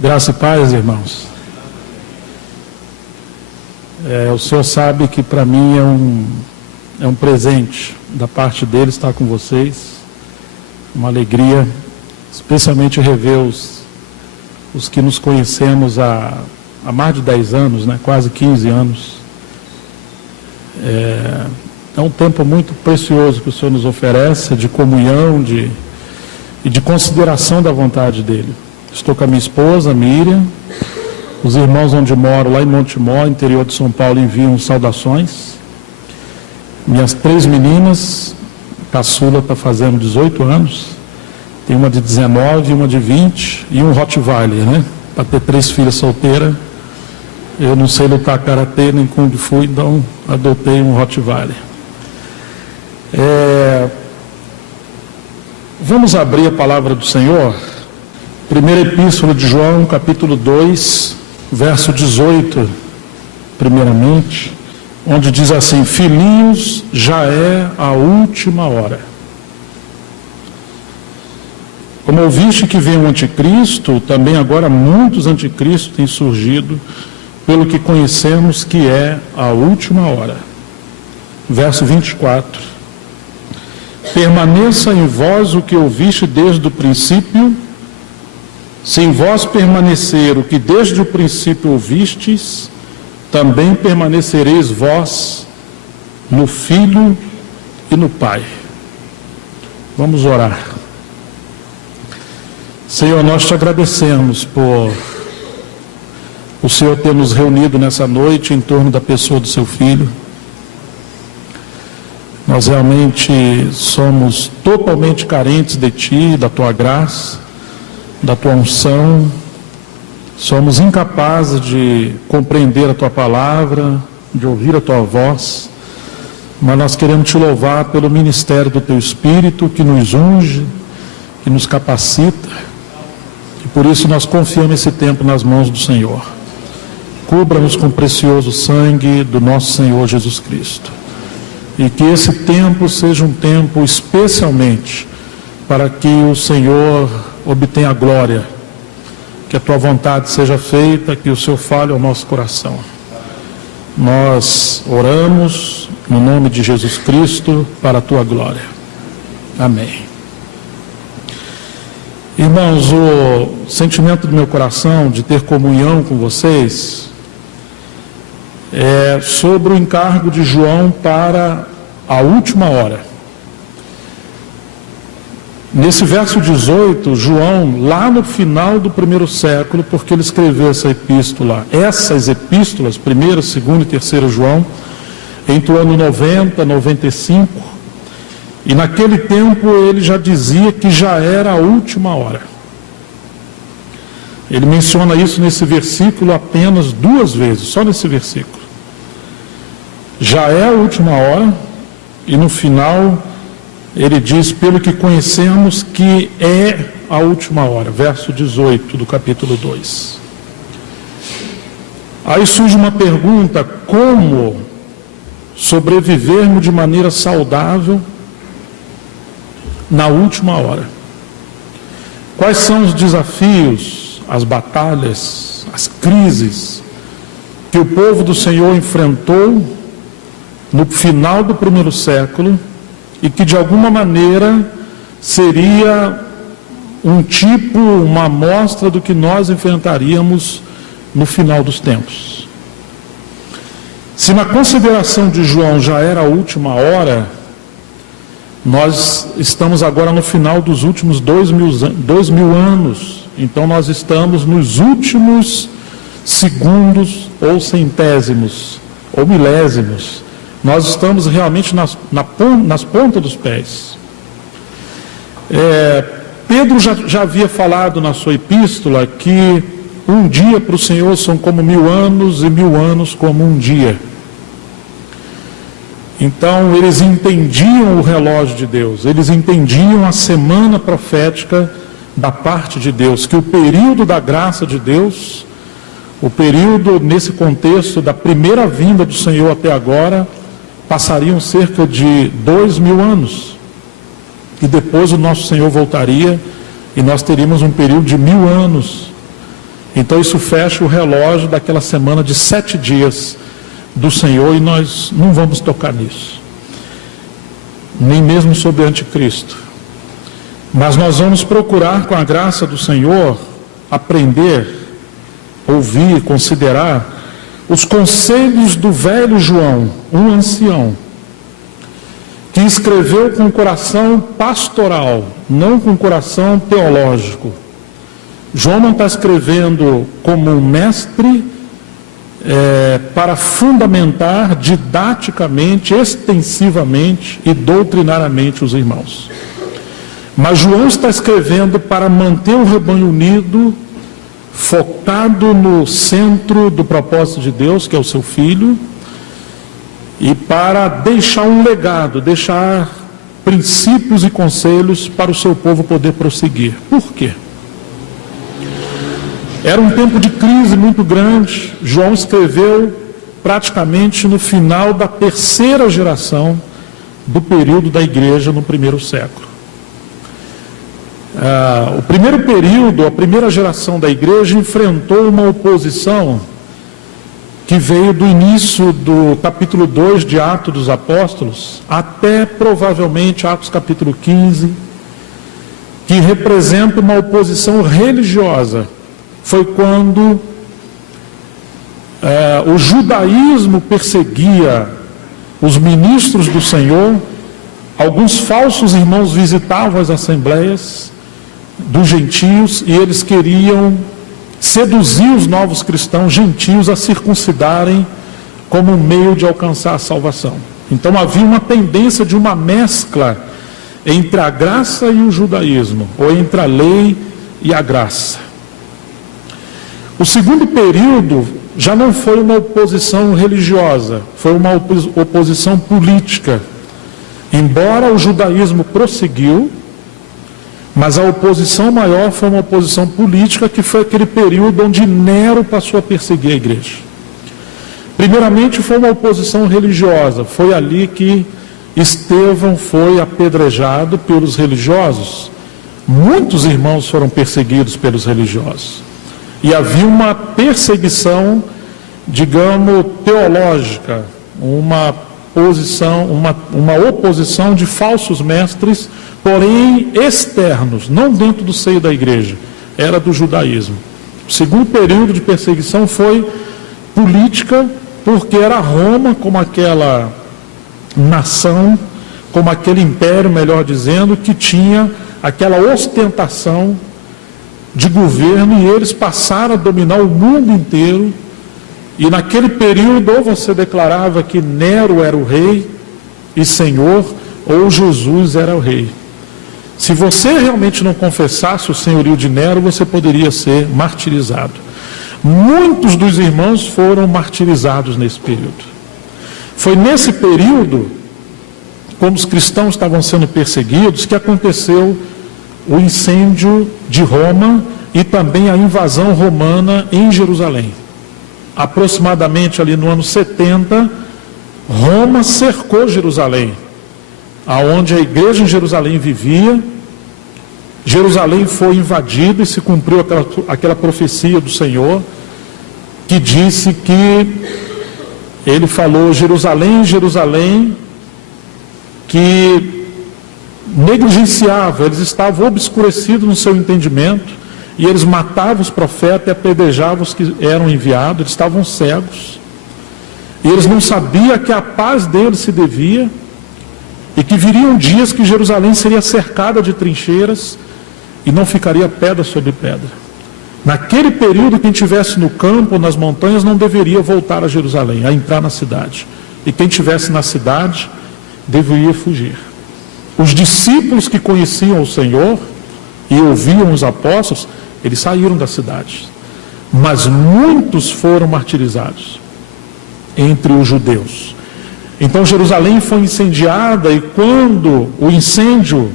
Graça e paz, irmãos. O Senhor sabe que para mim é um presente da parte dele estar com vocês. Uma alegria, especialmente rever os que nos conhecemos há mais de 10 anos, né? Quase 15 anos. É um tempo muito precioso que o Senhor nos oferece, de comunhão e de consideração da vontade dele. Estou com a minha esposa, Miriam. Os irmãos onde moro, lá em Montemor, interior de São Paulo, enviam saudações. Minhas 3 meninas, caçula está fazendo 18 anos, tem uma de 19, uma de 20 e um Rottweiler, né? Para ter 3 filhas solteiras. Eu não sei lutar karatê nem kung fu, então adotei um Rottweiler. Vamos abrir a palavra do Senhor. Primeira Epístola de João, capítulo 2, verso 18, primeiramente, onde diz assim: filhinhos, já é a última hora. Como ouviste que vem o anticristo, também agora muitos anticristos têm surgido, pelo que conhecemos que é a última hora. Verso 24. Permaneça em vós o que ouviste desde o princípio. Se em vós permanecer o que desde o princípio ouvistes, também permanecereis vós no Filho e no Pai. Vamos orar. Senhor, nós te agradecemos por o Senhor ter nos reunido nessa noite em torno da pessoa do seu Filho. Nós realmente somos totalmente carentes de Ti, da Tua graça, da Tua unção. Somos incapazes de compreender a Tua palavra, de ouvir a Tua voz, mas nós queremos Te louvar pelo ministério do Teu Espírito, que nos unge, que nos capacita, e por isso nós confiamos esse tempo nas mãos do Senhor. Cubra-nos com o precioso sangue do nosso Senhor Jesus Cristo, e que esse tempo seja um tempo especialmente para que o Senhor obtenha a glória, que a Tua vontade seja feita, que o Senhor fale ao nosso coração. Nós oramos no nome de Jesus Cristo para a Tua glória. Amém. Irmãos, o sentimento do meu coração de ter comunhão com vocês é sobre o encargo de João para a última hora. Nesse verso 18, João, lá no final do primeiro século, porque ele escreveu essa epístola, essas epístolas, 1º, 2º e 3º João, entre o ano 90, 95, e naquele tempo ele já dizia que já era a última hora. Ele menciona isso nesse versículo apenas 2 vezes, só nesse versículo. Já é a última hora, e no final ele diz, pelo que conhecemos que é a última hora, verso 18 do capítulo 2. Aí surge uma pergunta: como sobrevivermos de maneira saudável na última hora? Quais são os desafios, as batalhas, as crises que o povo do Senhor enfrentou no final do primeiro século e que de alguma maneira seria um tipo, uma amostra do que nós enfrentaríamos no final dos tempos? Se na consideração de João já era a última hora, nós estamos agora no final dos últimos 2000 anos. Então nós estamos nos últimos segundos ou centésimos ou milésimos. Nós estamos realmente nas pontas dos pés. Pedro já havia falado na sua epístola que um dia para o Senhor são como 1000 anos e 1000 anos como um dia. Então eles entendiam o relógio de Deus, eles entendiam a semana profética da parte de Deus, que o período da graça de Deus, o período nesse contexto da primeira vinda do Senhor até agora, passariam cerca de 2000 anos. E depois o nosso Senhor voltaria e nós teríamos um período de 1000 anos. Então isso fecha o relógio daquela semana de 7 dias do Senhor, e nós não vamos tocar nisso, nem mesmo sobre o anticristo. Mas nós vamos procurar, com a graça do Senhor, aprender, ouvir, considerar os conselhos do velho João, um ancião, que escreveu com coração pastoral, não com coração teológico. João não está escrevendo como um mestre para fundamentar didaticamente, extensivamente e doutrinariamente os irmãos. Mas João está escrevendo para manter o rebanho unido, focado no centro do propósito de Deus, que é o seu Filho, e para deixar um legado, deixar princípios e conselhos para o seu povo poder prosseguir. Por quê? Era um tempo de crise muito grande. João escreveu praticamente no final da 3ª geração do período da igreja no 1º século. O primeiro período, a primeira geração da igreja enfrentou uma oposição que veio do início do capítulo 2 de Atos dos Apóstolos até provavelmente Atos capítulo 15, que representa uma oposição religiosa. Foi quando o judaísmo perseguia os ministros do Senhor. Alguns falsos irmãos visitavam as assembleias dos gentios e eles queriam seduzir os novos cristãos gentios a circuncidarem como meio de alcançar a salvação. Então havia uma tendência de uma mescla entre a graça e o judaísmo, ou entre a lei e a graça. O segundo período já não foi uma oposição religiosa, foi uma oposição política. Embora o judaísmo prosseguiu, mas a oposição maior foi uma oposição política, que foi aquele período onde Nero passou a perseguir a igreja. Primeiramente foi uma oposição religiosa, foi ali que Estevão foi apedrejado pelos religiosos. Muitos irmãos foram perseguidos pelos religiosos. E havia uma perseguição, digamos, teológica, uma oposição de falsos mestres, porém externos, não dentro do seio da igreja, era do judaísmo. O segundo período de perseguição foi política, porque era Roma, como aquela nação, como aquele império, melhor dizendo, que tinha aquela ostentação de governo, e eles passaram a dominar o mundo inteiro. E naquele período, ou você declarava que Nero era o rei e senhor, ou Jesus era o rei. Se você realmente não confessasse o senhorio de Nero, você poderia ser martirizado. Muitos dos irmãos foram martirizados nesse período. Foi nesse período, quando os cristãos estavam sendo perseguidos, que aconteceu o incêndio de Roma e também a invasão romana em Jerusalém. Aproximadamente ali no ano 70, Roma cercou Jerusalém, aonde a igreja em Jerusalém vivia. Jerusalém foi invadida e se cumpriu aquela profecia do Senhor, que disse que ele falou: Jerusalém, Jerusalém, que negligenciava, eles estavam obscurecidos no seu entendimento, e eles matavam os profetas e apedrejavam os que eram enviados. Eles estavam cegos, e eles não sabiam que a paz deles se devia, e que viriam dias que Jerusalém seria cercada de trincheiras, e não ficaria pedra sobre pedra. Naquele período, quem estivesse no campo ou nas montanhas não deveria voltar a Jerusalém, a entrar na cidade, e quem estivesse na cidade deveria fugir. Os discípulos que conheciam o Senhor e ouviam os apóstolos, eles saíram da cidade, mas muitos foram martirizados entre os judeus. Então Jerusalém foi incendiada, e quando o incêndio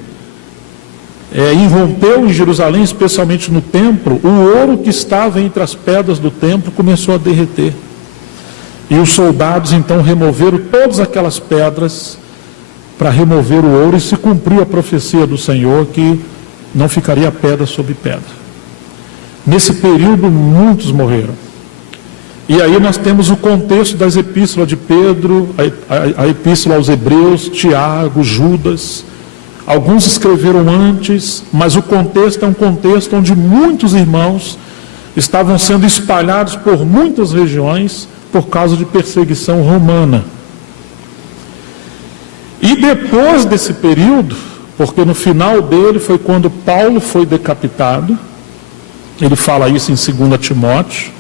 irrompeu em Jerusalém, especialmente no templo, o ouro que estava entre as pedras do templo começou a derreter, e os soldados então removeram todas aquelas pedras para remover o ouro, e se cumpriu a profecia do Senhor que não ficaria pedra sobre pedra. Nesse período, muitos morreram. E aí nós temos o contexto das epístolas de Pedro, a epístola aos Hebreus, Tiago, Judas. Alguns escreveram antes, mas o contexto é um contexto onde muitos irmãos estavam sendo espalhados por muitas regiões por causa de perseguição romana. E depois desse período, porque no final dele foi quando Paulo foi decapitado, ele fala isso em 2 Timóteo,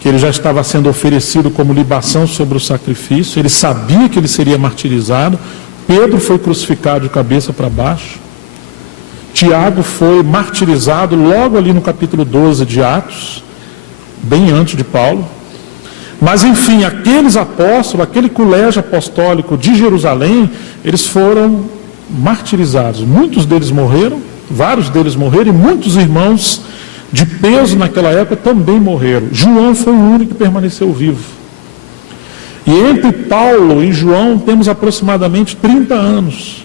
que ele já estava sendo oferecido como libação sobre o sacrifício, ele sabia que ele seria martirizado. Pedro foi crucificado de cabeça para baixo, Tiago foi martirizado logo ali no capítulo 12 de Atos, bem antes de Paulo. Mas enfim, aqueles apóstolos, aquele colégio apostólico de Jerusalém, eles foram martirizados. Muitos deles morreram, vários deles morreram, e muitos irmãos de peso naquela época também morreram. João foi o único que permaneceu vivo. E entre Paulo e João temos aproximadamente 30 anos.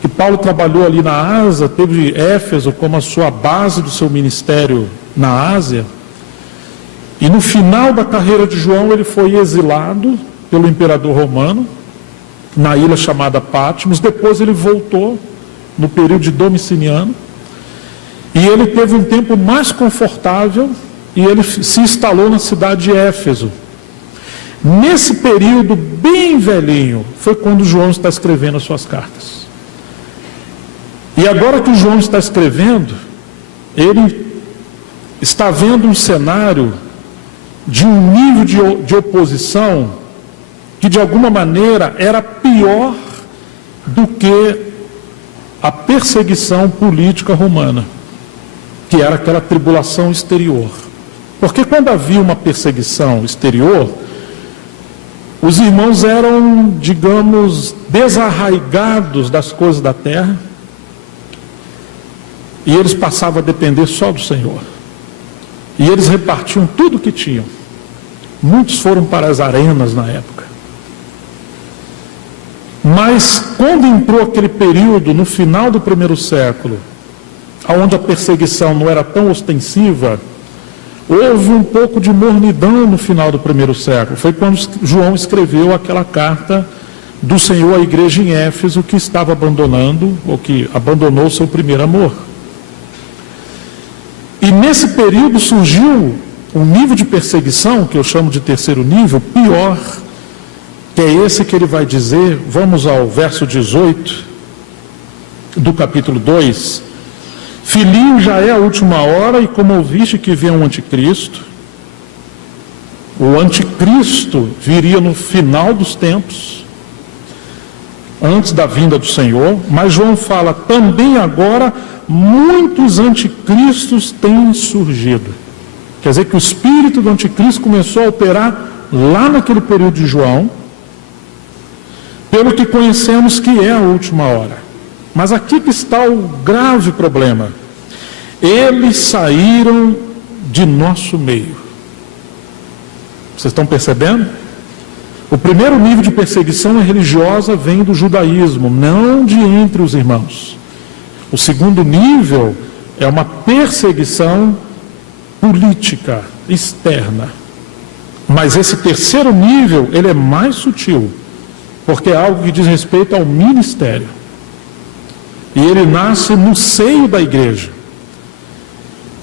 Que Paulo trabalhou ali na Ásia, teve Éfeso como a sua base do seu ministério na Ásia. E no final da carreira de João, ele foi exilado pelo imperador romano, na ilha chamada Patmos. Depois ele voltou, no período de Domiciano. E ele teve um tempo mais confortável, e ele se instalou na cidade de Éfeso. Nesse período bem velhinho, foi quando João está escrevendo as suas cartas. E agora que o João está escrevendo, ele está vendo um cenário de um nível de oposição que de alguma maneira era pior do que a perseguição política romana, que era aquela tribulação exterior. Porque quando havia uma perseguição exterior, os irmãos eram, digamos, desarraigados das coisas da terra, e eles passavam a depender só do Senhor. E eles repartiam tudo o que tinham. Muitos foram para as arenas na época. Mas quando entrou aquele período, no final do primeiro século, onde a perseguição não era tão ostensiva, houve um pouco de mornidão no final do primeiro século. Foi quando João escreveu aquela carta do Senhor à igreja em Éfeso, que estava abandonando, ou que abandonou o seu primeiro amor. E nesse período surgiu um nível de perseguição, que eu chamo de terceiro nível, pior, que é esse que ele vai dizer. Vamos ao verso 18 do capítulo 2. Filhinho, já é a última hora, e como ouviste que vem um anticristo, o anticristo viria no final dos tempos, antes da vinda do Senhor. Mas João fala, também agora muitos anticristos têm surgido. Quer dizer que o espírito do anticristo começou a operar lá naquele período de João, pelo que conhecemos que é a última hora. Mas aqui que está o grave problema. Eles saíram de nosso meio. Vocês estão percebendo? O primeiro nível de perseguição religiosa vem do judaísmo, não de entre os irmãos. O segundo nível é uma perseguição política, externa. Mas esse terceiro nível, ele é mais sutil, porque é algo que diz respeito ao ministério. E ele nasce no seio da igreja.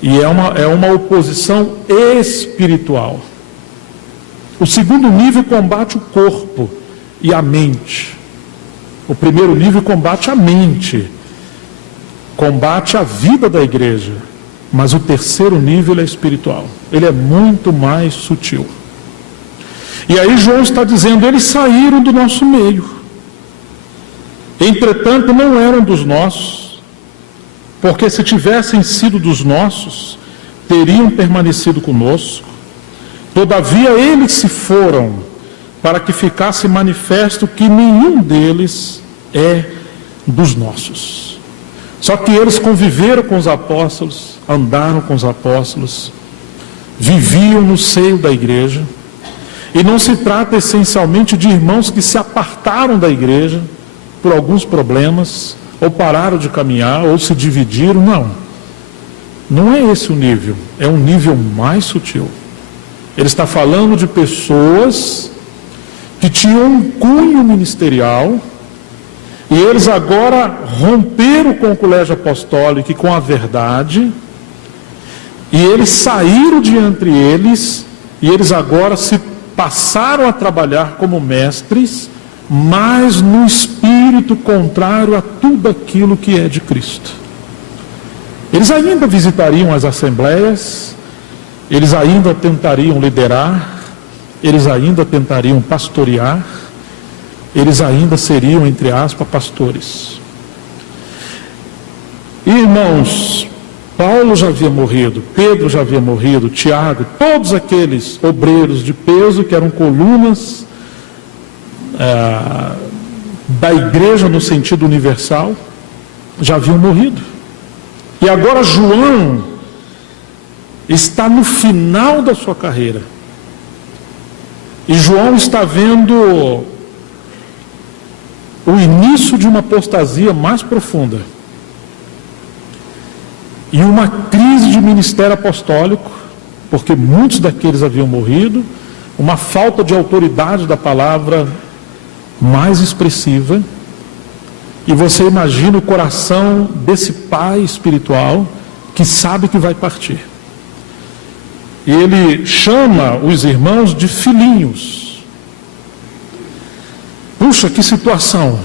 E é uma oposição espiritual. O segundo nível combate o corpo e a mente. O primeiro nível combate a mente, combate a vida da igreja. Mas o terceiro nível é espiritual. Ele é muito mais sutil. E aí João está dizendo, eles saíram do nosso meio. Entretanto, não eram dos nossos, porque se tivessem sido dos nossos, teriam permanecido conosco. Todavia eles se foram, para que ficasse manifesto que nenhum deles é dos nossos. Só que eles conviveram com os apóstolos, andaram com os apóstolos, viviam no seio da igreja. E não se trata essencialmente de irmãos que se apartaram da igreja por alguns problemas, ou pararam de caminhar, ou se dividiram, não. Não é esse o nível, é um nível mais sutil. Ele está falando de pessoas que tinham um cunho ministerial e eles agora romperam com o colégio apostólico e com a verdade, e eles saíram de entre eles e eles agora se passaram a trabalhar como mestres, mas no espírito contrário a tudo aquilo que é de Cristo. Eles ainda visitariam as assembleias, eles ainda tentariam liderar, eles ainda tentariam pastorear, eles ainda seriam, entre aspas, pastores. Irmãos, Paulo já havia morrido, Pedro já havia morrido, Tiago, todos aqueles obreiros de peso que eram colunas da igreja no sentido universal, já haviam morrido. E agora João está no final da sua carreira. E João está vendo o início de uma apostasia mais profunda. E uma crise de ministério apostólico, porque muitos daqueles haviam morrido, uma falta de autoridade da palavra mais expressiva. E você imagina o coração desse pai espiritual que sabe que vai partir. E ele chama os irmãos de filhinhos. Puxa, que situação!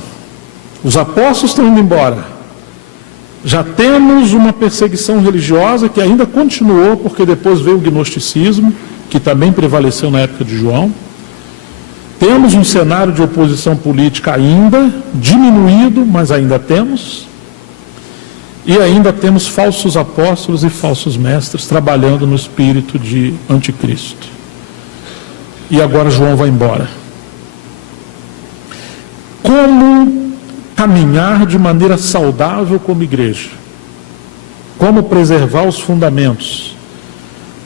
Os apóstolos estão indo embora. Já temos uma perseguição religiosa que ainda continuou, porque depois veio o gnosticismo, que também prevaleceu na época de João. Temos um cenário de oposição política ainda diminuído, mas ainda temos. E ainda temos falsos apóstolos e falsos mestres trabalhando no espírito de anticristo. E agora João vai embora. Como caminhar de maneira saudável como igreja? Como preservar os fundamentos?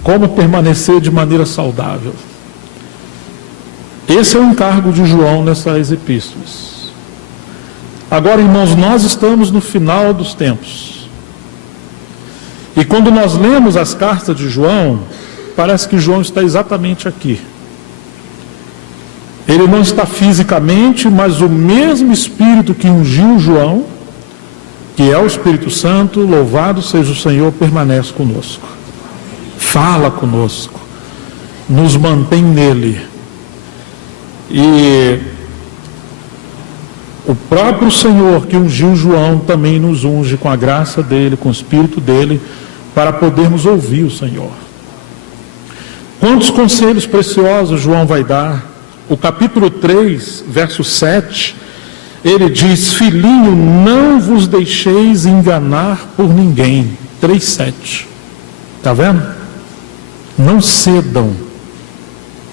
Como permanecer de maneira saudável? Esse é o encargo de João nessas epístolas. Agora, irmãos, nós estamos no final dos tempos. E quando nós lemos as cartas de João, parece que João está exatamente aqui. Ele não está fisicamente, mas o mesmo Espírito que ungiu João, que é o Espírito Santo, louvado seja o Senhor, permanece conosco. Fala conosco. Nos mantém nele. E o próprio Senhor que ungiu João também nos unge com a graça dele, com o Espírito dele, para podermos ouvir o Senhor. Quantos conselhos preciosos João vai dar? O capítulo 3, verso 7, ele diz: filhinho, não vos deixeis enganar por ninguém. 3:7. Está vendo? Não cedam.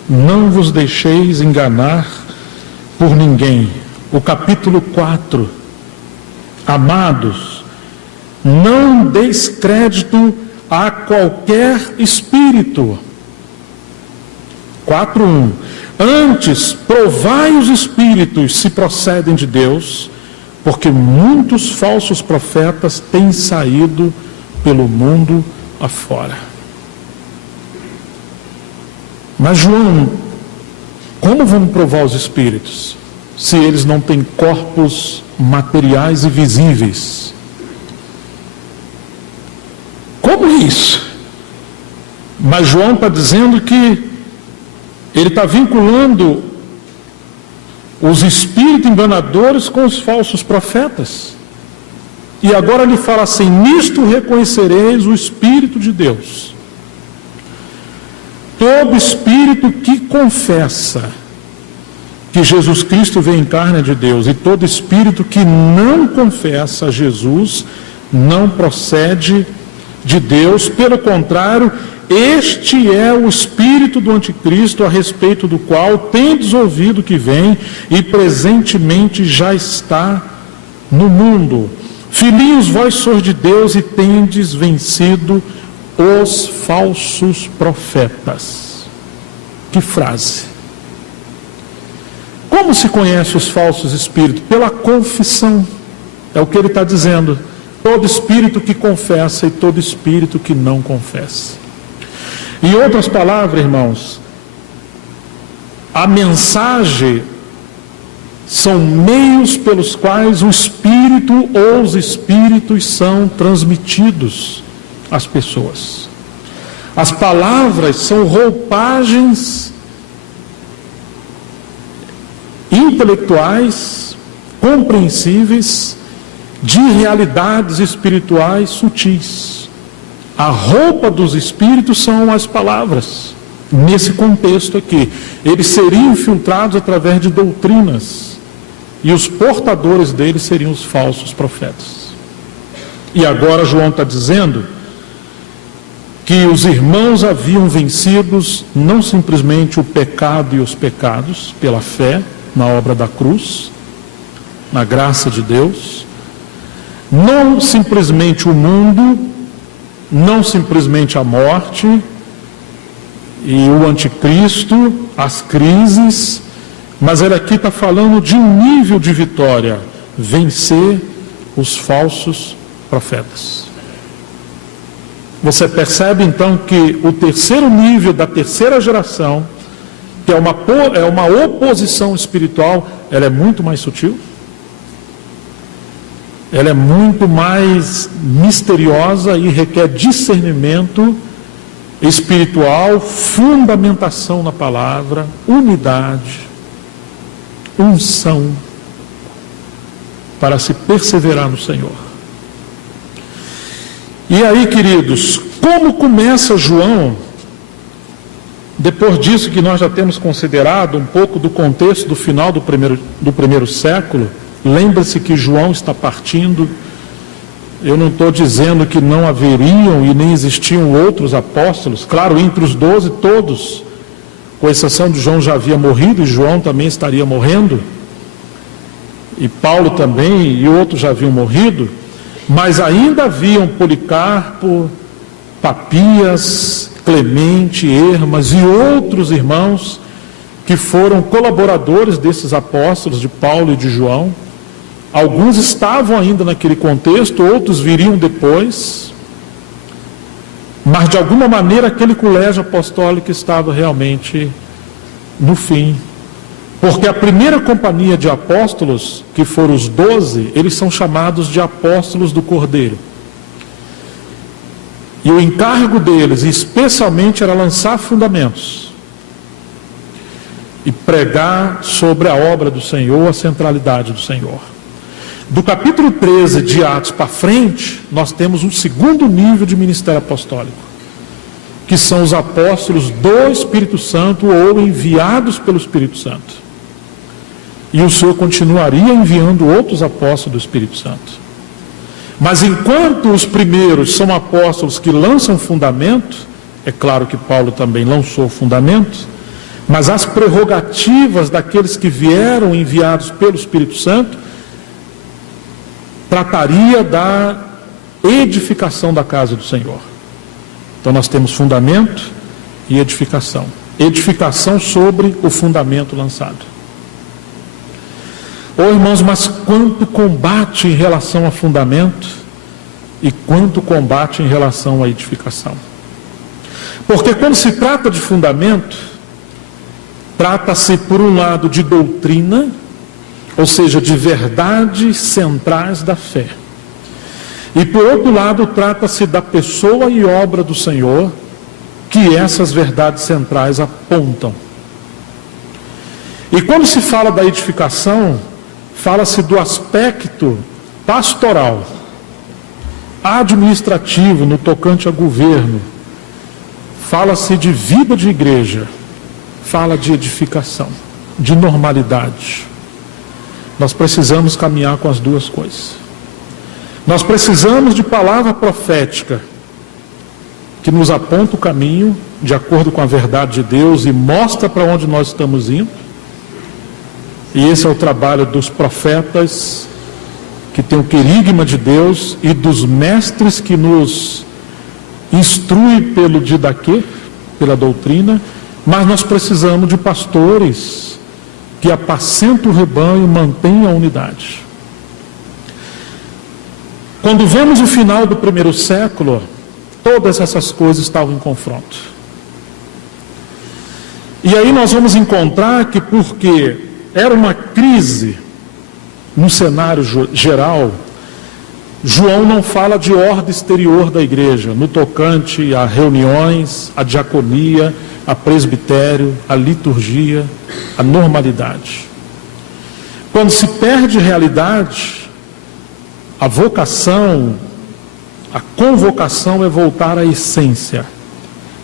Não vos deixeis enganar por ninguém. O capítulo 4. Amados, não deis crédito a qualquer espírito. 4:1. Antes, provai os espíritos se procedem de Deus, porque muitos falsos profetas têm saído pelo mundo afora. Mas João, como vamos provar os espíritos, se eles não têm corpos materiais e visíveis? Como é isso? Mas João está dizendo que ele está vinculando os espíritos enganadores com os falsos profetas. E agora ele fala assim: nisto reconhecereis o Espírito de Deus. Todo espírito que confessa que Jesus Cristo veio em carne de Deus, e todo espírito que não confessa a Jesus, não procede de Deus. Pelo contrário, este é o espírito do anticristo, a respeito do qual tendes ouvido que vem e presentemente já está no mundo. Filhinhos, vós sois de Deus e tendes vencido os falsos profetas. Que frase! Como se conhece os falsos espíritos? Pela confissão. É o que ele está dizendo. todo espírito que confessa e todo espírito que não confessa. Em outras palavras, irmãos, a mensagem são meios pelos quais o Espírito ou os Espíritos são transmitidos às pessoas. As palavras são roupagens intelectuais, compreensíveis, de realidades espirituais sutis. A roupa dos Espíritos são as palavras. Nesse contexto aqui, eles seriam infiltrados através de doutrinas, e os portadores deles seriam os falsos profetas. E agora João está dizendo que os irmãos haviam vencidos não simplesmente o pecado e os pecados pela fé na obra da cruz, na graça de Deus, não simplesmente o mundo, não simplesmente a morte e o anticristo, as crises, mas ele aqui está falando de um nível de vitória: vencer os falsos profetas. Você percebe então que o terceiro nível da terceira geração, que é uma oposição espiritual, ela é muito mais sutil, ela é muito mais misteriosa e requer discernimento espiritual, fundamentação na palavra, unidade, unção, para se perseverar no Senhor. E aí, queridos, como começa João, depois disso que nós já temos considerado um pouco do contexto do final do primeiro século? Lembre-se que João está partindo. Eu não estou dizendo que não haveriam e nem existiam outros apóstolos. Claro, entre os 12 todos, com exceção de João, já havia morrido, e João também estaria morrendo, e Paulo também, e outros já haviam morrido, mas ainda haviam Policarpo, Papias, Clemente, Hermas e outros irmãos que foram colaboradores desses apóstolos, de Paulo e de João. Alguns estavam ainda naquele contexto, outros viriam depois, mas de alguma maneira aquele colégio apostólico estava realmente no fim. Porque a primeira companhia de apóstolos, que foram os 12, eles são chamados de apóstolos do Cordeiro. E o encargo deles, especialmente, era lançar fundamentos e pregar sobre a obra do Senhor, a centralidade do Senhor. Do capítulo 13 de Atos para frente, nós temos um segundo nível de ministério apostólico, que são os apóstolos do Espírito Santo ou enviados pelo Espírito Santo. E o Senhor continuaria enviando outros apóstolos do Espírito Santo. Mas enquanto os primeiros são apóstolos que lançam fundamento, é claro que Paulo também lançou fundamento, mas as prerrogativas daqueles que vieram enviados pelo Espírito Santo trataria da edificação da casa do Senhor. Então nós temos fundamento e edificação. Edificação sobre o fundamento lançado. Oh, irmãos, mas quanto combate em relação a fundamento e quanto combate em relação à edificação. Porque quando se trata de fundamento, trata-se por um lado de doutrina, ou seja, de verdades centrais da fé. E por outro lado, trata-se da pessoa e obra do Senhor, que essas verdades centrais apontam. E quando se fala da edificação, fala-se do aspecto pastoral, administrativo, no tocante a governo. Fala-se de vida de igreja, fala de edificação, de normalidade. Nós precisamos caminhar com as duas coisas. Nós precisamos de palavra profética, que nos aponta o caminho, de acordo com a verdade de Deus, e mostra para onde nós estamos indo. E esse é o trabalho dos profetas, que tem o querigma de Deus, e dos mestres que nos instruem pelo didaquê, pela doutrina. Mas nós precisamos de pastores que apacentam o rebanho e mantenham a unidade. Quando vemos o final do primeiro século, todas essas coisas estavam em confronto. E aí nós vamos encontrar que, porque era uma crise no cenário geral, João não fala de ordem exterior da igreja, no tocante a reuniões, a diaconia, a presbitério, a liturgia, a normalidade. Quando se perde realidade, a vocação, a convocação é voltar à essência,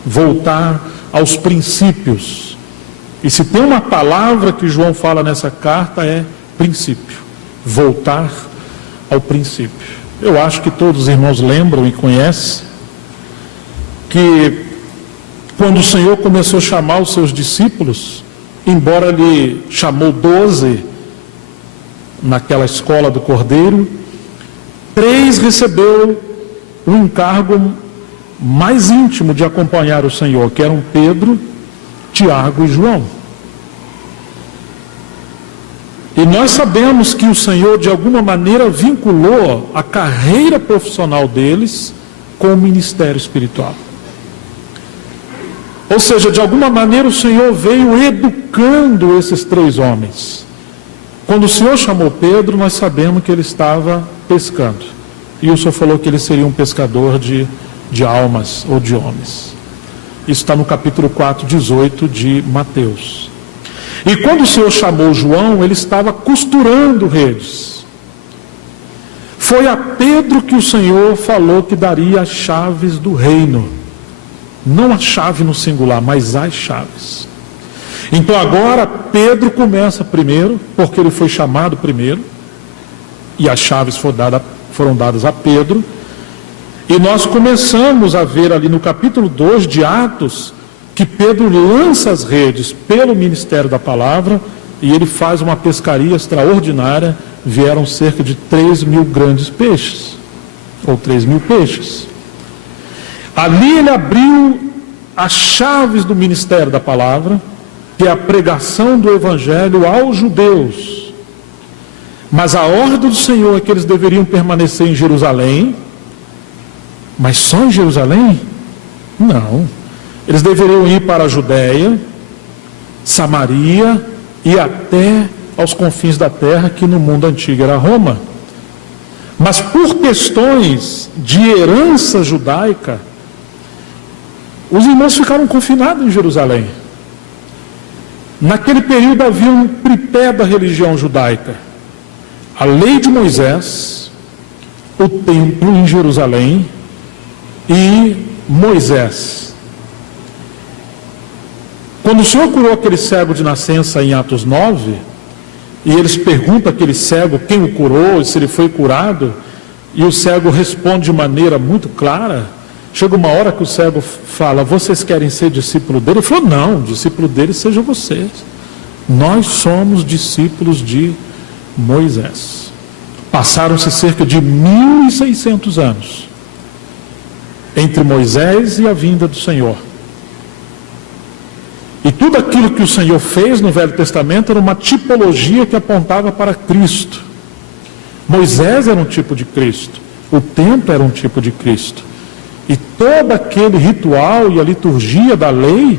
voltar aos princípios. E se tem uma palavra que João fala nessa carta é princípio, voltar ao princípio. Eu acho que todos os irmãos lembram e conhecem que quando o Senhor começou a chamar os seus discípulos, embora Ele chamou 12 naquela escola do Cordeiro, 3 recebeu o encargo mais íntimo de acompanhar o Senhor, que eram Pedro, Tiago e João. E nós sabemos que o Senhor, de alguma maneira, vinculou a carreira profissional deles com o ministério espiritual. Ou seja, de alguma maneira o Senhor veio educando esses 3 homens. Quando o Senhor chamou Pedro, nós sabemos que ele estava pescando. E o Senhor falou que ele seria um pescador de almas ou de homens. Isso está no capítulo 4, 18 de Mateus. E quando o Senhor chamou João, ele estava costurando redes. Foi a Pedro que o Senhor falou que daria as chaves do reino. Não a chave no singular, mas as chaves. Então agora Pedro começa primeiro, porque ele foi chamado primeiro, e as chaves foram dadas a Pedro. E nós começamos a ver ali no capítulo 2 de Atos, que Pedro lança as redes pelo ministério da palavra, e ele faz uma pescaria extraordinária. Vieram cerca de 3.000 grandes peixes, ou 3.000 peixes. Ali ele abriu as chaves do ministério da palavra, que é a pregação do evangelho aos judeus. Mas a ordem do Senhor é que eles deveriam permanecer em Jerusalém. Mas só em Jerusalém? Não. Eles deveriam ir para a Judéia, Samaria e até aos confins da terra, que no mundo antigo era Roma. Mas por questões de herança judaica, os irmãos ficaram confinados em Jerusalém. Naquele período havia um tripé da religião judaica: a lei de Moisés, o templo em Jerusalém e Moisés. Quando o Senhor curou aquele cego de nascença em Atos 9, e eles perguntam àquele cego quem o curou e se ele foi curado, e o cego responde de maneira muito clara. Chega uma hora que o cego fala: vocês querem ser discípulo dele? Ele falou: não, discípulo dele sejam vocês. Nós somos discípulos de Moisés. Passaram-se cerca de 1.600 anos entre Moisés e a vinda do Senhor. E tudo aquilo que o Senhor fez no Velho Testamento era uma tipologia que apontava para Cristo. Moisés era um tipo de Cristo, o templo era um tipo de Cristo. E todo aquele ritual e a liturgia da lei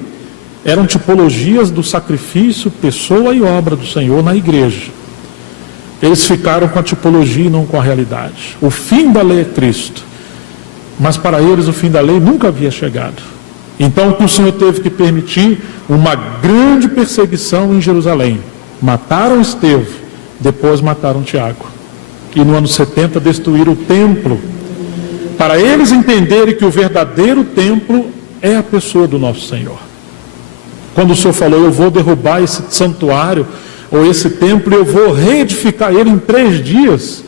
eram tipologias do sacrifício, pessoa e obra do Senhor na igreja. Eles ficaram com a tipologia e não com a realidade. O fim da lei é Cristo, mas para eles o fim da lei nunca havia chegado. Então o Senhor teve que permitir uma grande perseguição em Jerusalém. Mataram Estevão, depois mataram Tiago. E no ano 70 destruíram o templo, para eles entenderem que o verdadeiro templo é a pessoa do nosso Senhor. Quando o Senhor falou: eu vou derrubar esse santuário, ou esse templo, eu vou reedificar ele em 3 dias,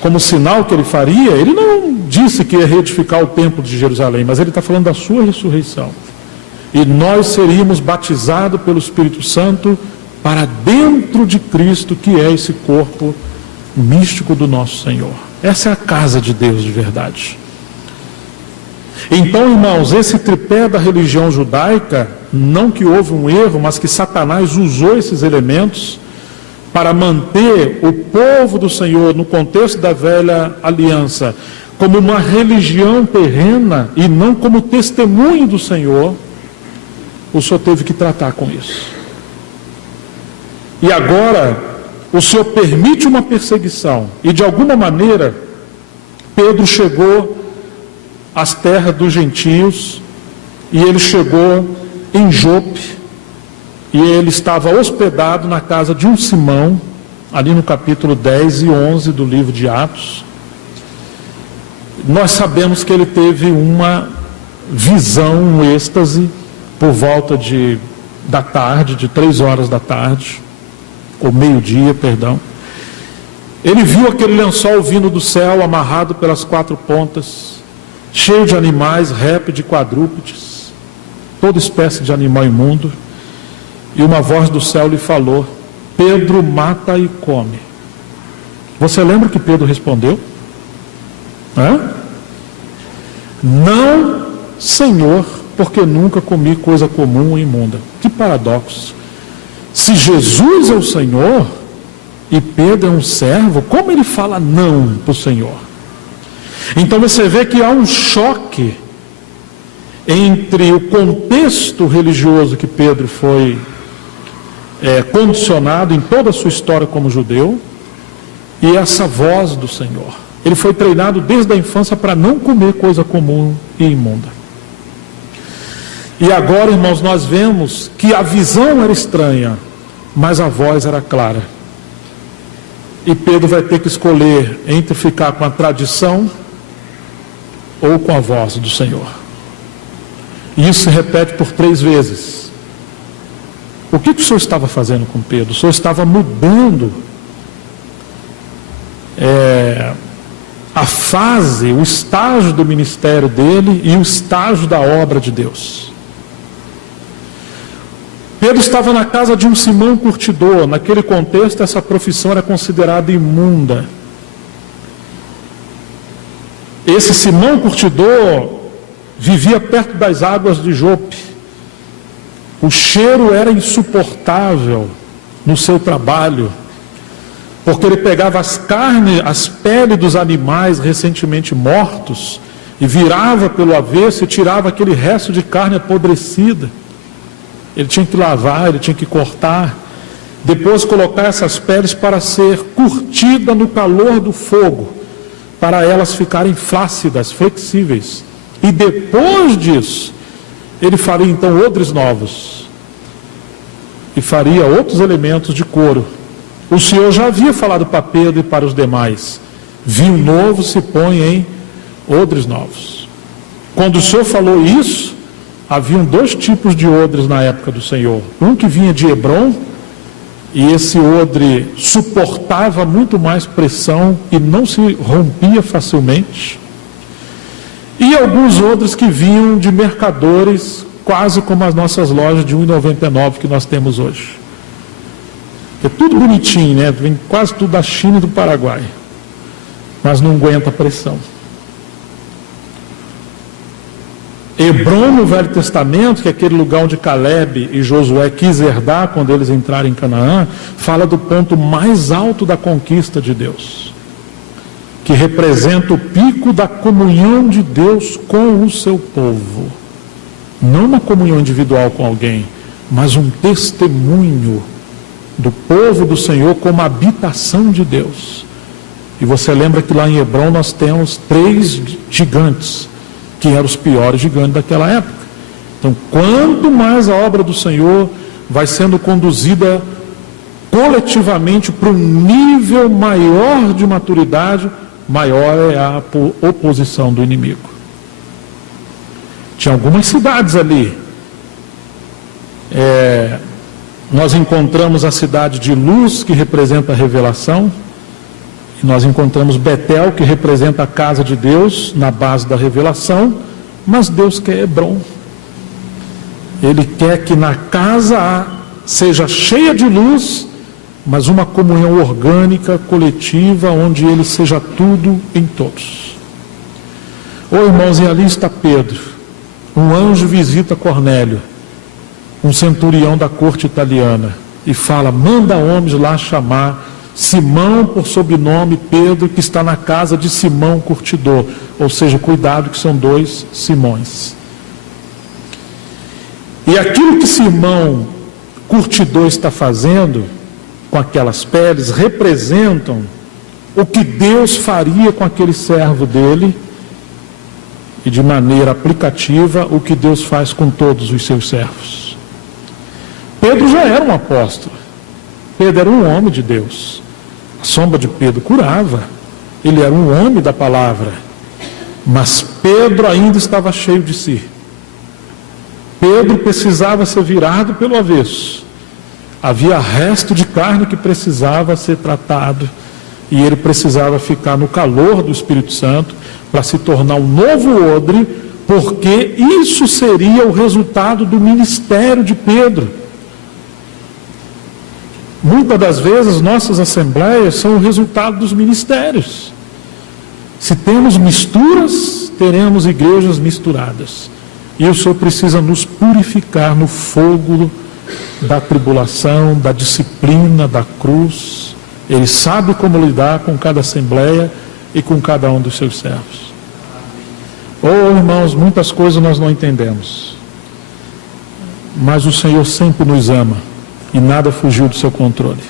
como sinal que ele faria, ele não disse que ia reedificar o templo de Jerusalém, mas ele está falando da sua ressurreição. E nós seríamos batizados pelo Espírito Santo para dentro de Cristo, que é esse corpo místico do nosso Senhor. Essa é a casa de Deus de verdade. Então, irmãos, esse tripé da religião judaica, não que houve um erro, mas que Satanás usou esses elementos para manter o povo do Senhor no contexto da velha aliança como uma religião terrena e não como testemunho do Senhor, o Senhor teve que tratar com isso. E agora, o Senhor permite uma perseguição, e de alguma maneira, Pedro chegou às terras dos gentios, e ele chegou em Jope, e ele estava hospedado na casa de um Simão, ali no capítulo 10 e 11 do livro de Atos. Nós sabemos que ele teve uma visão, um êxtase, por volta da tarde, de 3 horas da tarde, ou meio-dia, perdão. Ele viu aquele lençol vindo do céu, amarrado pelas 4 pontas, cheio de animais, répteis e quadrúpedes, toda espécie de animal imundo. E uma voz do céu lhe falou: Pedro, mata e come. Você lembra que Pedro respondeu? Não, Senhor, porque nunca comi coisa comum ou imunda. Que paradoxo. Se Jesus é o Senhor e Pedro é um servo, como ele fala não para o Senhor? Então você vê que há um choque entre o contexto religioso que Pedro foi condicionado em toda a sua história como judeu, e essa voz do Senhor. Ele foi treinado desde a infância para não comer coisa comum e imunda. E agora, irmãos, nós vemos que a visão era estranha, mas a voz era clara. E Pedro vai ter que escolher entre ficar com a tradição ou com a voz do Senhor. E isso se repete por 3 vezes. O que o Senhor estava fazendo com Pedro? O Senhor estava mudando a fase, o estágio do ministério dele e o estágio da obra de Deus. Pedro estava na casa de um Simão curtidor. Naquele contexto, essa profissão era considerada imunda. Esse Simão curtidor vivia perto das águas de Jope. O cheiro era insuportável no seu trabalho, porque ele pegava as peles dos animais recentemente mortos e virava pelo avesso e tirava aquele resto de carne apodrecida. Ele tinha que lavar, ele tinha que cortar, depois colocar essas peles para ser curtida no calor do fogo, para elas ficarem flácidas, flexíveis. E depois disso, ele faria então odres novos e faria outros elementos de couro. O Senhor já havia falado para Pedro e para os demais: vinho novo se põe em odres novos. Quando o Senhor falou isso, haviam 2 tipos de odres na época do Senhor. Um que vinha de Hebrom, e esse odre suportava muito mais pressão e não se rompia facilmente. E alguns odres que vinham de mercadores, quase como as nossas lojas de R$ 1,99 que nós temos hoje. É tudo bonitinho, né? Vem quase tudo da China e do Paraguai, mas não aguenta a pressão. Hebrom, no Velho Testamento, que é aquele lugar onde Caleb e Josué quis herdar quando eles entraram em Canaã, fala do ponto mais alto da conquista de Deus, que representa o pico da comunhão de Deus com o seu povo. Não uma comunhão individual com alguém, mas um testemunho do povo do Senhor como habitação de Deus. E você lembra que lá em Hebrom nós temos 3 gigantes, que eram os piores gigantes daquela época. Então, quanto mais a obra do Senhor vai sendo conduzida coletivamente para um nível maior de maturidade, maior é a oposição do inimigo. Tinha algumas cidades ali. Nós encontramos a cidade de Luz, que representa a revelação. E nós encontramos Betel, que representa a casa de Deus, na base da revelação. Mas Deus quer Hebrom. Ele quer que na casa seja cheia de luz, mas uma comunhão orgânica, coletiva, onde ele seja tudo em todos. Irmãos, e ali está Pedro. Um anjo visita Cornélio, um centurião da corte italiana. e fala: manda homens lá chamar Simão por sobrenome Pedro, que está na casa de Simão curtidor. Ou seja, cuidado que são 2 Simões. E aquilo que Simão curtidor está fazendo com aquelas peles representam o que Deus faria com aquele servo dele, e de maneira aplicativa o que Deus faz com todos os seus servos. Pedro já era um apóstolo, Pedro era um homem de Deus, a sombra de Pedro curava, ele era um homem da palavra, mas Pedro ainda estava cheio de si. Pedro precisava ser virado pelo avesso, havia resto de carne que precisava ser tratado, e ele precisava ficar no calor do Espírito Santo para se tornar um novo odre, porque isso seria o resultado do ministério de Pedro. Muitas das vezes nossas assembleias são o resultado dos ministérios. Se temos misturas, teremos igrejas misturadas. E o Senhor precisa nos purificar no fogo da tribulação, da disciplina, da cruz. Ele sabe como lidar com cada assembleia e com cada um dos seus servos. Oh, irmãos, muitas coisas nós não entendemos, mas o Senhor sempre nos ama e nada fugiu do seu controle.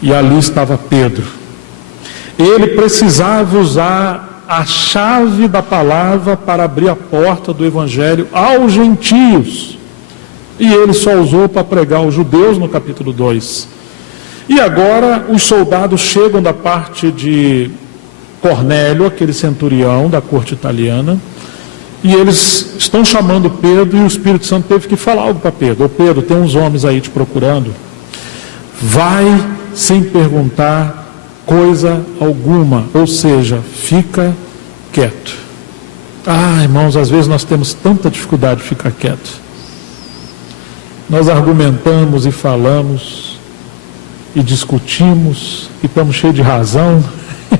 E ali estava Pedro. Ele precisava usar a chave da palavra para abrir a porta do evangelho aos gentios, e ele só usou para pregar aos judeus no capítulo 2. E agora os soldados chegam da parte de Cornélio, aquele centurião da corte italiana, e eles estão chamando Pedro, e o Espírito Santo teve que falar algo para Pedro. Ô Pedro, tem uns homens aí te procurando, vai sem perguntar coisa alguma, ou seja, fica quieto. Ah, irmãos, às vezes nós temos tanta dificuldade de ficar quieto. Nós argumentamos e falamos e discutimos e estamos cheios de razão,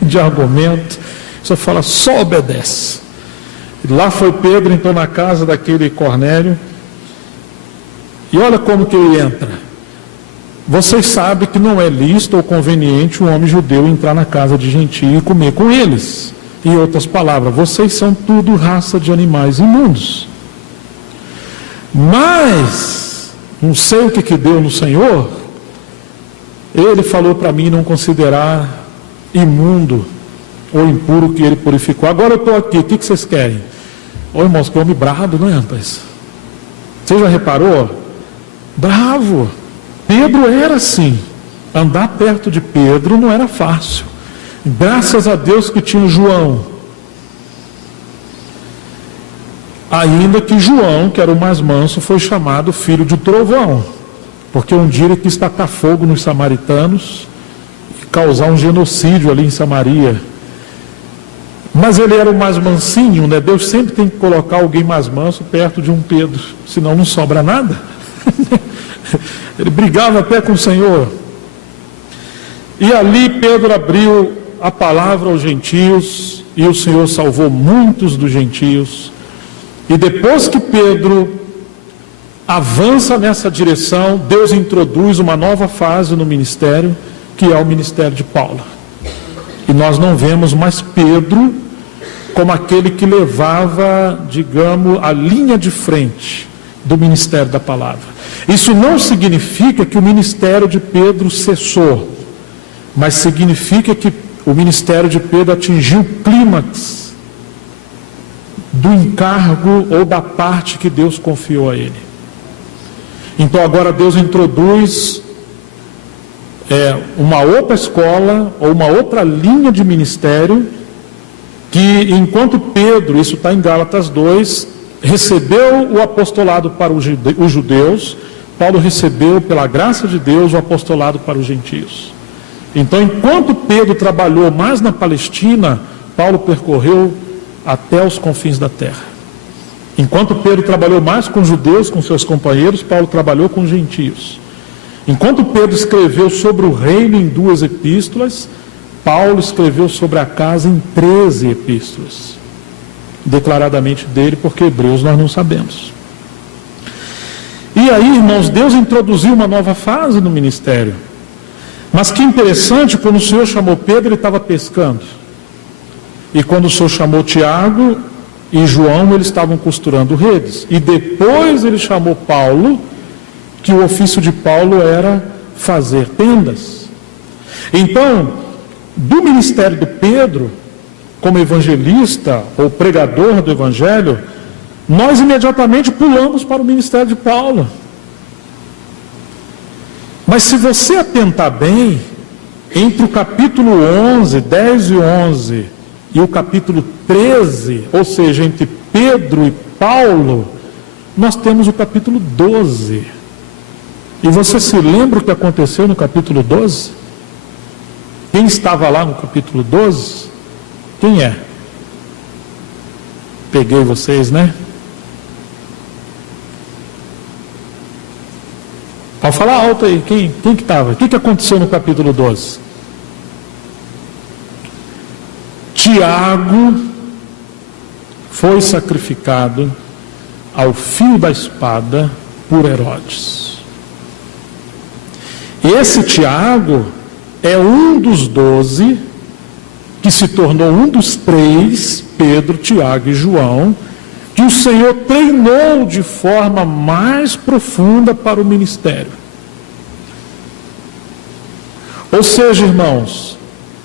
de argumento, só fala, só obedece. E lá foi Pedro então na casa daquele Cornélio, e olha como que ele entra. Vocês sabem que não é lícito ou conveniente um homem judeu entrar na casa de gentio e comer com eles. Em outras palavras, vocês são tudo raça de animais imundos. Mas não sei o que deu no Senhor, ele falou para mim não considerar imundo ou impuro que ele purificou. Agora eu estou aqui, o que vocês querem? Ô irmãos, que homem bravo, não é, rapaz? Você já reparou? Bravo. Pedro era assim. Andar perto de Pedro não era fácil. Graças a Deus que tinha João. Ainda que João, que era o mais manso, foi chamado filho de trovão, porque um dia ele quis tacar fogo nos samaritanos e causar um genocídio ali em Samaria. Mas ele era o mais mansinho, né? Deus sempre tem que colocar alguém mais manso perto de um Pedro, senão não sobra nada. Ele brigava até com o Senhor. E ali Pedro abriu a palavra aos gentios, e o Senhor salvou muitos dos gentios. E depois que Pedro avança nessa direção, Deus introduz uma nova fase no ministério, que é o ministério de Paulo. E nós não vemos mais Pedro como aquele que levava, digamos, a linha de frente do ministério da palavra. Isso não significa que o ministério de Pedro cessou, mas significa que o ministério de Pedro atingiu o clímax do encargo ou da parte que Deus confiou a ele. Então agora Deus introduz uma outra escola ou uma outra linha de ministério, que enquanto Pedro, isso está em Gálatas 2, recebeu o apostolado para os judeus, Paulo recebeu pela graça de Deus o apostolado para os gentios. Então enquanto Pedro trabalhou mais na Palestina, Paulo percorreu até os confins da terra. Enquanto Pedro trabalhou mais com os judeus, com seus companheiros, Paulo trabalhou com os gentios. Enquanto Pedro escreveu sobre o reino em 2 epístolas, Paulo escreveu sobre a casa em 13 epístolas, declaradamente dele, porque Hebreus nós não sabemos. E aí, irmãos, Deus introduziu uma nova fase no ministério. Mas que interessante, quando o Senhor chamou Pedro, ele estava pescando. E quando o Senhor chamou Tiago e João, eles estavam costurando redes. E depois ele chamou Paulo, que o ofício de Paulo era fazer tendas. Então, do ministério de Pedro, como evangelista ou pregador do evangelho, nós imediatamente pulamos para o ministério de Paulo. Mas se você atentar bem, entre o capítulo 11, 10 e 11, e o capítulo 13, ou seja, entre Pedro e Paulo, nós temos o capítulo 12. E você se lembra o que aconteceu no capítulo 12? Quem estava lá no capítulo 12? Quem é? Peguei vocês, né? Pode falar alto aí, quem que estava? O que aconteceu no capítulo 12? Tiago foi sacrificado ao fio da espada por Herodes. Esse Tiago é um dos 12 que se tornou um dos 3, Pedro, Tiago e João, que o Senhor treinou de forma mais profunda para o ministério. Ou seja, irmãos,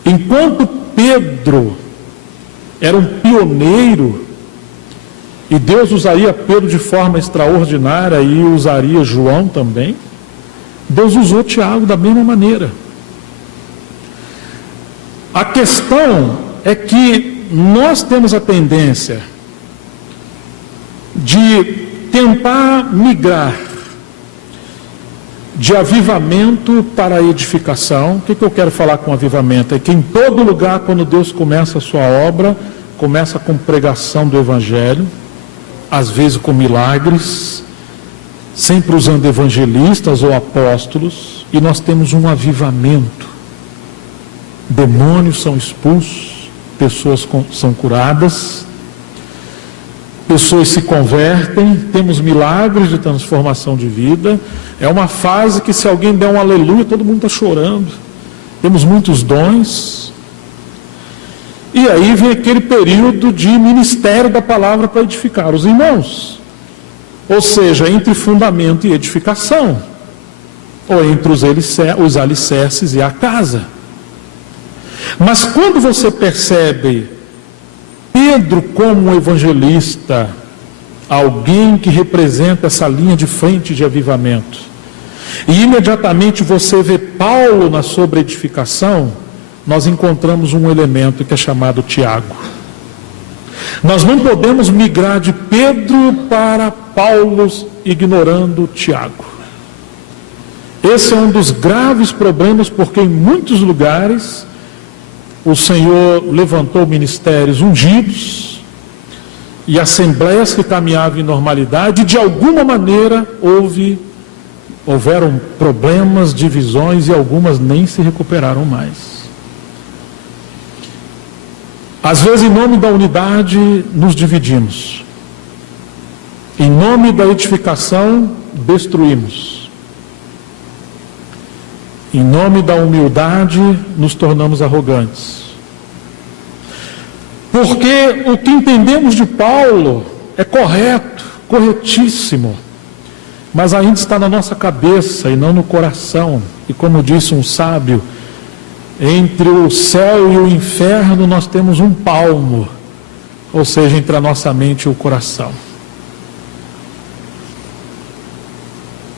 enquanto Pedro era um pioneiro, e Deus usaria Pedro de forma extraordinária e usaria João também, Deus usou Tiago da mesma maneira. A questão é que nós temos a tendência de tentar migrar de avivamento para a edificação. O que eu quero falar com avivamento? É que em todo lugar, quando Deus começa a sua obra, começa com pregação do Evangelho, às vezes com milagres, sempre usando evangelistas ou apóstolos, e nós temos um avivamento. Demônios são expulsos, pessoas são curadas, pessoas se convertem, temos milagres de transformação de vida. É uma fase que, se alguém der um aleluia, todo mundo está chorando. Temos muitos dons. E aí vem aquele período de ministério da palavra para edificar os irmãos. Ou seja, entre fundamento e edificação, ou entre os alicerces e a casa. Mas quando você percebe Pedro como um evangelista, alguém que representa essa linha de frente de avivamento, e imediatamente você vê Paulo na sobreedificação, nós encontramos um elemento que é chamado Tiago. Nós não podemos migrar de Pedro para Paulo ignorando Tiago. Esse é um dos graves problemas, porque em muitos lugares o Senhor levantou ministérios ungidos e assembleias que caminhavam em normalidade, e de alguma maneira houveram problemas, divisões, e algumas nem se recuperaram mais. Às vezes, em nome da unidade, nos dividimos. Em nome da edificação, destruímos. Em nome da humildade, nos tornamos arrogantes. Porque o que entendemos de Paulo é correto, corretíssimo, mas ainda está na nossa cabeça e não no coração. E como disse um sábio, entre o céu e o inferno nós temos um palmo, ou seja, entre a nossa mente e o coração.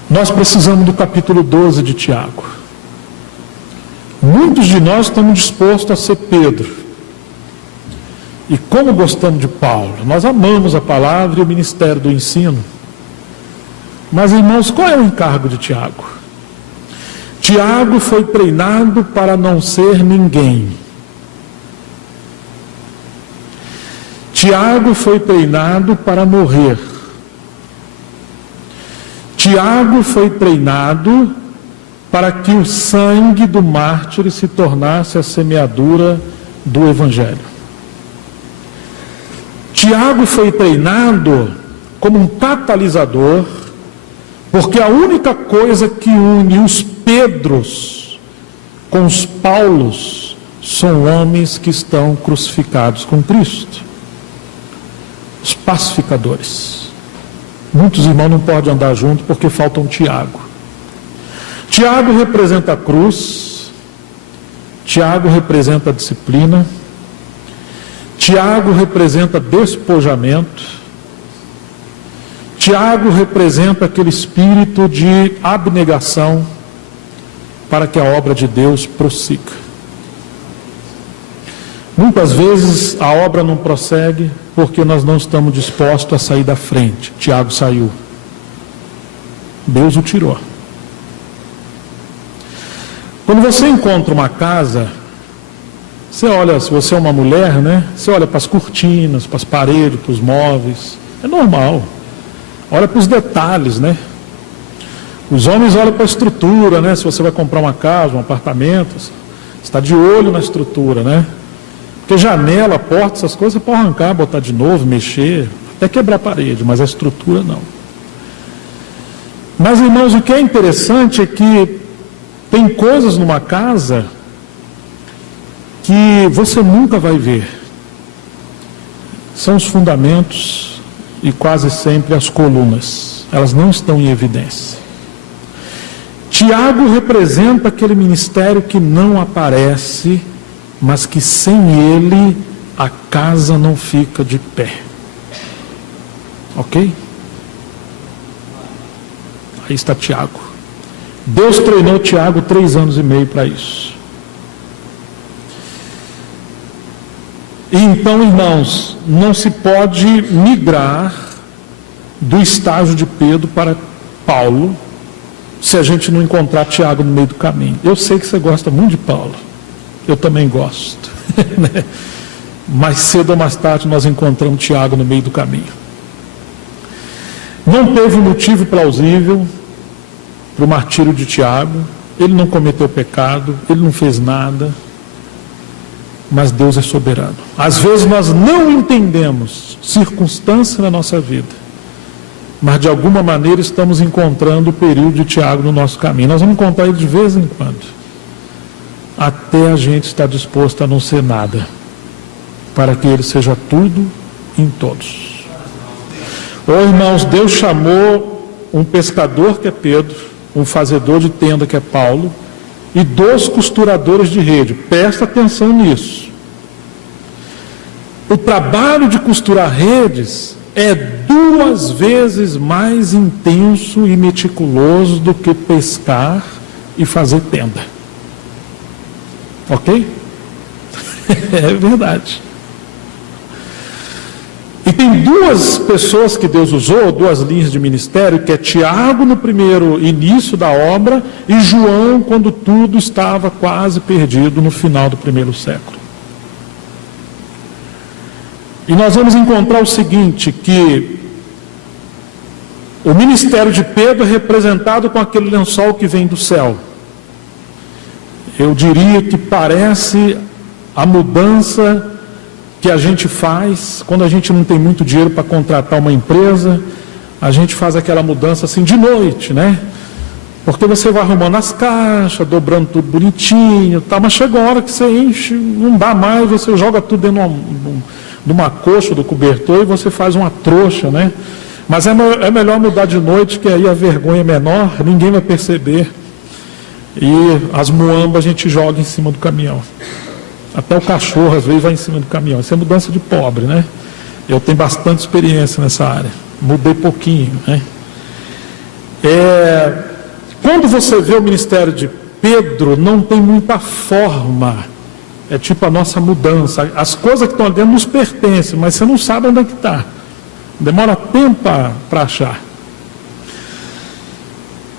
Nós precisamos do capítulo 12 de Tiago. Muitos de nós estamos dispostos a ser Pedro. E como gostamos de Paulo, nós amamos a palavra e o ministério do ensino. Mas, irmãos, qual é o encargo de Tiago? Tiago foi treinado para não ser ninguém. Tiago foi treinado para morrer. Tiago foi treinado para que o sangue do mártir se tornasse a semeadura do Evangelho. Tiago foi treinado como um catalisador Porque a única coisa que une os Pedros com os Paulos são homens que estão crucificados com Cristo. Os pacificadores. Muitos irmãos não podem andar juntos porque falta um Tiago. Tiago representa a cruz, Tiago representa a disciplina, Tiago representa despojamento, Tiago representa aquele espírito de abnegação para que a obra de Deus prossiga. Muitas vezes a obra não prossegue porque nós não estamos dispostos a sair da frente. Tiago saiu. Deus o tirou. Quando você encontra uma casa, você olha, se você é uma mulher, né? Você olha para as cortinas, para as paredes, para os móveis. É normal. Olha para os detalhes, né? Os homens olham para a estrutura, né? Se você vai comprar uma casa, um apartamento, você está de olho na estrutura, né? Porque janela, porta, essas coisas você pode arrancar, botar de novo, mexer, até quebrar a parede, mas a estrutura não. Mas, irmãos, o que é interessante é que tem coisas numa casa que você nunca vai ver. São os fundamentos e quase sempre as colunas. Elas não estão em evidência. Tiago representa aquele ministério que não aparece, mas que sem ele a casa não fica de pé. Ok? Aí está Tiago. Deus treinou Tiago 3 anos e meio para isso. E então, irmãos, não se pode migrar do estágio de Pedro para Paulo se a gente não encontrar Tiago no meio do caminho. Eu sei que você gosta muito de Paulo. Eu também gosto. Mais cedo ou mais tarde nós encontramos Tiago no meio do caminho. Não teve motivo plausível para o martírio de Tiago. Ele não cometeu pecado, ele não fez nada. Mas Deus é soberano. Às vezes nós não entendemos circunstâncias na nossa vida, mas de alguma maneira estamos encontrando o período de Tiago no nosso caminho. Nós vamos encontrar ele de vez em quando, até a gente estar disposto a não ser nada, para que ele seja tudo em todos. Irmãos, Deus chamou um pescador que é Pedro, um fazedor de tenda que é Paulo, e 2 costuradores de rede. Presta atenção nisso. O trabalho de costurar redes é 2 vezes mais intenso e meticuloso do que pescar e fazer tenda. Ok? É verdade. E tem 2 pessoas que Deus usou, 2 linhas de ministério, que é Tiago no primeiro início da obra e João quando tudo estava quase perdido no final do 1º século. E nós vamos encontrar o seguinte, que o ministério de Pedro é representado com aquele lençol que vem do céu. Eu diria que parece a mudança que a gente faz quando a gente não tem muito dinheiro para contratar uma empresa. A gente faz aquela mudança assim de noite, né? Porque você vai arrumando as caixas, dobrando tudo bonitinho, tá? Mas chega uma hora que você enche, não dá mais, você joga tudo dentro de uma coxa do cobertor e você faz uma trouxa, né? Mas é melhor mudar de noite, que aí a vergonha é menor, ninguém vai perceber. E as muambas a gente joga em cima do caminhão. Até o cachorro às vezes vai em cima do caminhão. Isso é mudança de pobre, né? Eu tenho bastante experiência nessa área. Mudei pouquinho, né? Quando você vê o ministério de Pedro, não tem muita forma. É tipo a nossa mudança. As coisas que estão ali dentro nos pertencem, mas você não sabe onde é que está. Demora tempo para achar.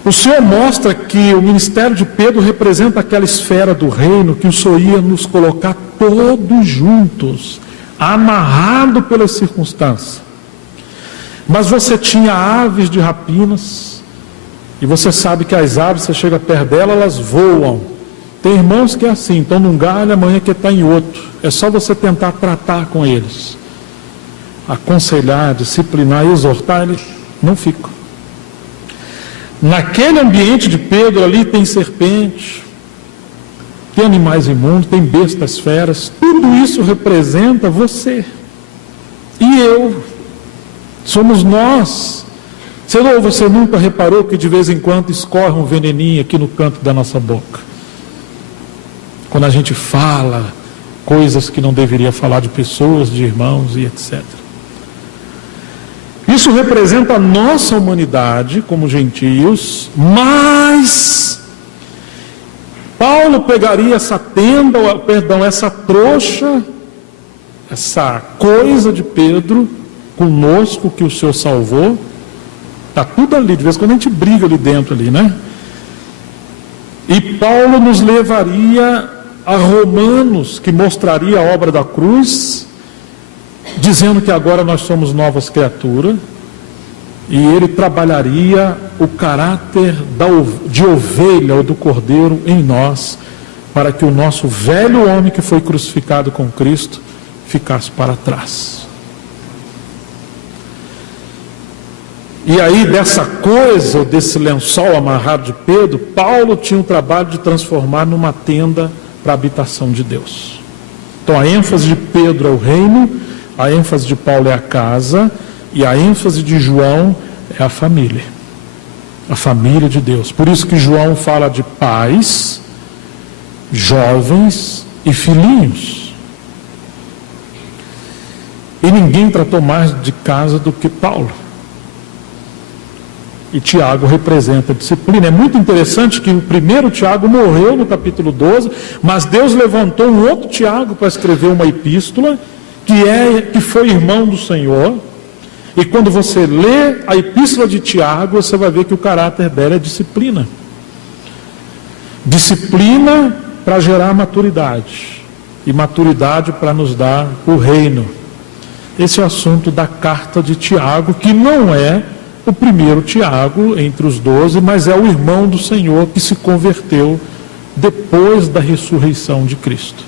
O Senhor mostra que o ministério de Pedro representa aquela esfera do reino que o Senhor ia nos colocar todos juntos, amarrado pelas circunstâncias. Mas você tinha aves de rapinas, e você sabe que as aves, você chega perto delas, elas voam. Tem irmãos que é assim, estão num galho, amanhã quer estar em outro. É só você tentar tratar com eles, aconselhar, disciplinar, exortar, eles não ficam. Naquele ambiente de Pedro ali tem serpente, tem animais imundos, tem bestas feras, tudo isso representa você e eu, somos nós. Você nunca reparou que de vez em quando escorre um veneninho aqui no canto da nossa boca? Quando a gente fala coisas que não deveria falar de pessoas, de irmãos e etc. Isso representa a nossa humanidade como gentios, mas Paulo pegaria essa tenda, essa trouxa, essa coisa de Pedro conosco que o Senhor salvou. Está tudo ali, de vez em quando a gente briga ali dentro, ali, né? E Paulo nos levaria a Romanos, que mostraria a obra da cruz, dizendo que agora nós somos novas criaturas, e ele trabalharia o caráter de ovelha ou do cordeiro em nós, para que o nosso velho homem que foi crucificado com Cristo ficasse para trás. E aí dessa coisa, desse lençol amarrado de Pedro, Paulo tinha o trabalho de transformar numa tenda para a habitação de Deus. Então a ênfase de Pedro é o reino, a ênfase de Paulo é a casa, e a ênfase de João é a família de Deus. Por isso que João fala de pais, jovens e filhinhos. E ninguém tratou mais de casa do que Paulo. E Tiago representa a disciplina. É muito interessante que o primeiro Tiago morreu no capítulo 12, mas Deus levantou um outro Tiago para escrever uma epístola, que foi irmão do Senhor. E quando você lê a epístola de Tiago, você vai ver que o caráter dela é disciplina. Disciplina para gerar maturidade. E maturidade para nos dar o reino. Esse é o assunto da carta de Tiago, que não é o primeiro Tiago entre os 12, mas é o irmão do Senhor que se converteu depois da ressurreição de Cristo.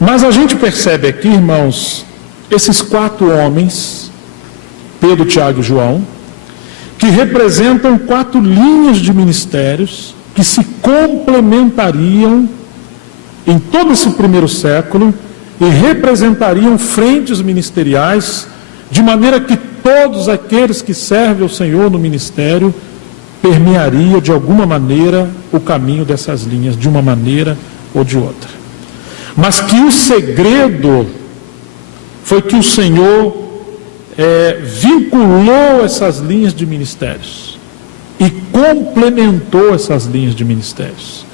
Mas a gente percebe aqui, irmãos, esses 4 homens, Pedro, Tiago e João, que representam 4 linhas de ministérios que se complementariam em todo esse primeiro século e representariam frentes ministeriais, de maneira que todos aqueles que servem ao Senhor no ministério permearia de alguma maneira o caminho dessas linhas, de uma maneira ou de outra. Mas que o segredo foi que o Senhor vinculou essas linhas de ministérios e complementou essas linhas de ministérios.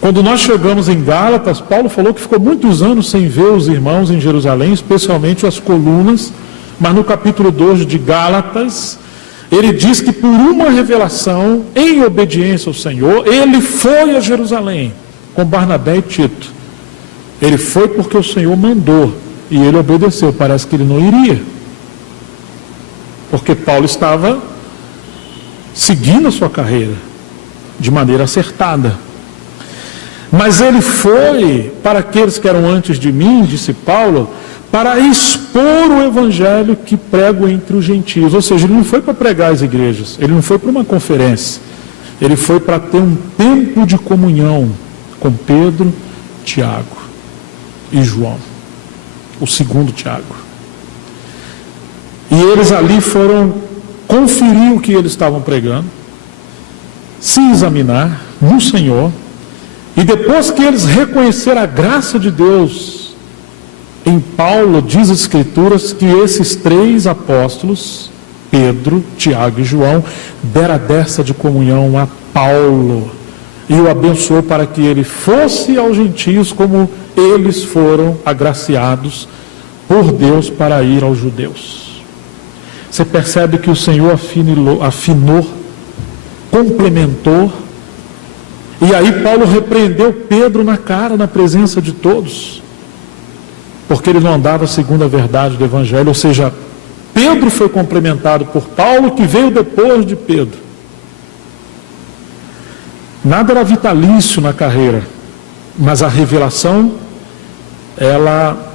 Quando nós chegamos em Gálatas, Paulo falou que ficou muitos anos sem ver os irmãos em Jerusalém, especialmente as colunas, mas no capítulo 2 de Gálatas, ele diz que por uma revelação, em obediência ao Senhor, ele foi a Jerusalém, com Barnabé e Tito. Ele foi porque o Senhor mandou, e ele obedeceu. Parece que ele não iria, porque Paulo estava seguindo a sua carreira, de maneira acertada. Mas ele foi para aqueles que eram antes de mim, disse Paulo, para expor o evangelho que prego entre os gentios. Ou seja, ele não foi para pregar às igrejas, ele não foi para uma conferência, ele foi para ter um tempo de comunhão com Pedro, Tiago e João, o segundo Tiago. E eles ali foram conferir o que eles estavam pregando, se examinar no Senhor, e depois que eles reconheceram a graça de Deus em Paulo, diz as Escrituras que esses 3 apóstolos, Pedro, Tiago e João, deram a destra de comunhão a Paulo e o abençoou para que ele fosse aos gentios como eles foram agraciados por Deus para ir aos judeus. Você percebe que o Senhor afinou, complementou. E aí Paulo repreendeu Pedro na cara, na presença de todos, porque ele não andava segundo a verdade do Evangelho. Ou seja, Pedro foi complementado por Paulo, que veio depois de Pedro. Nada era vitalício na carreira, mas a revelação, ela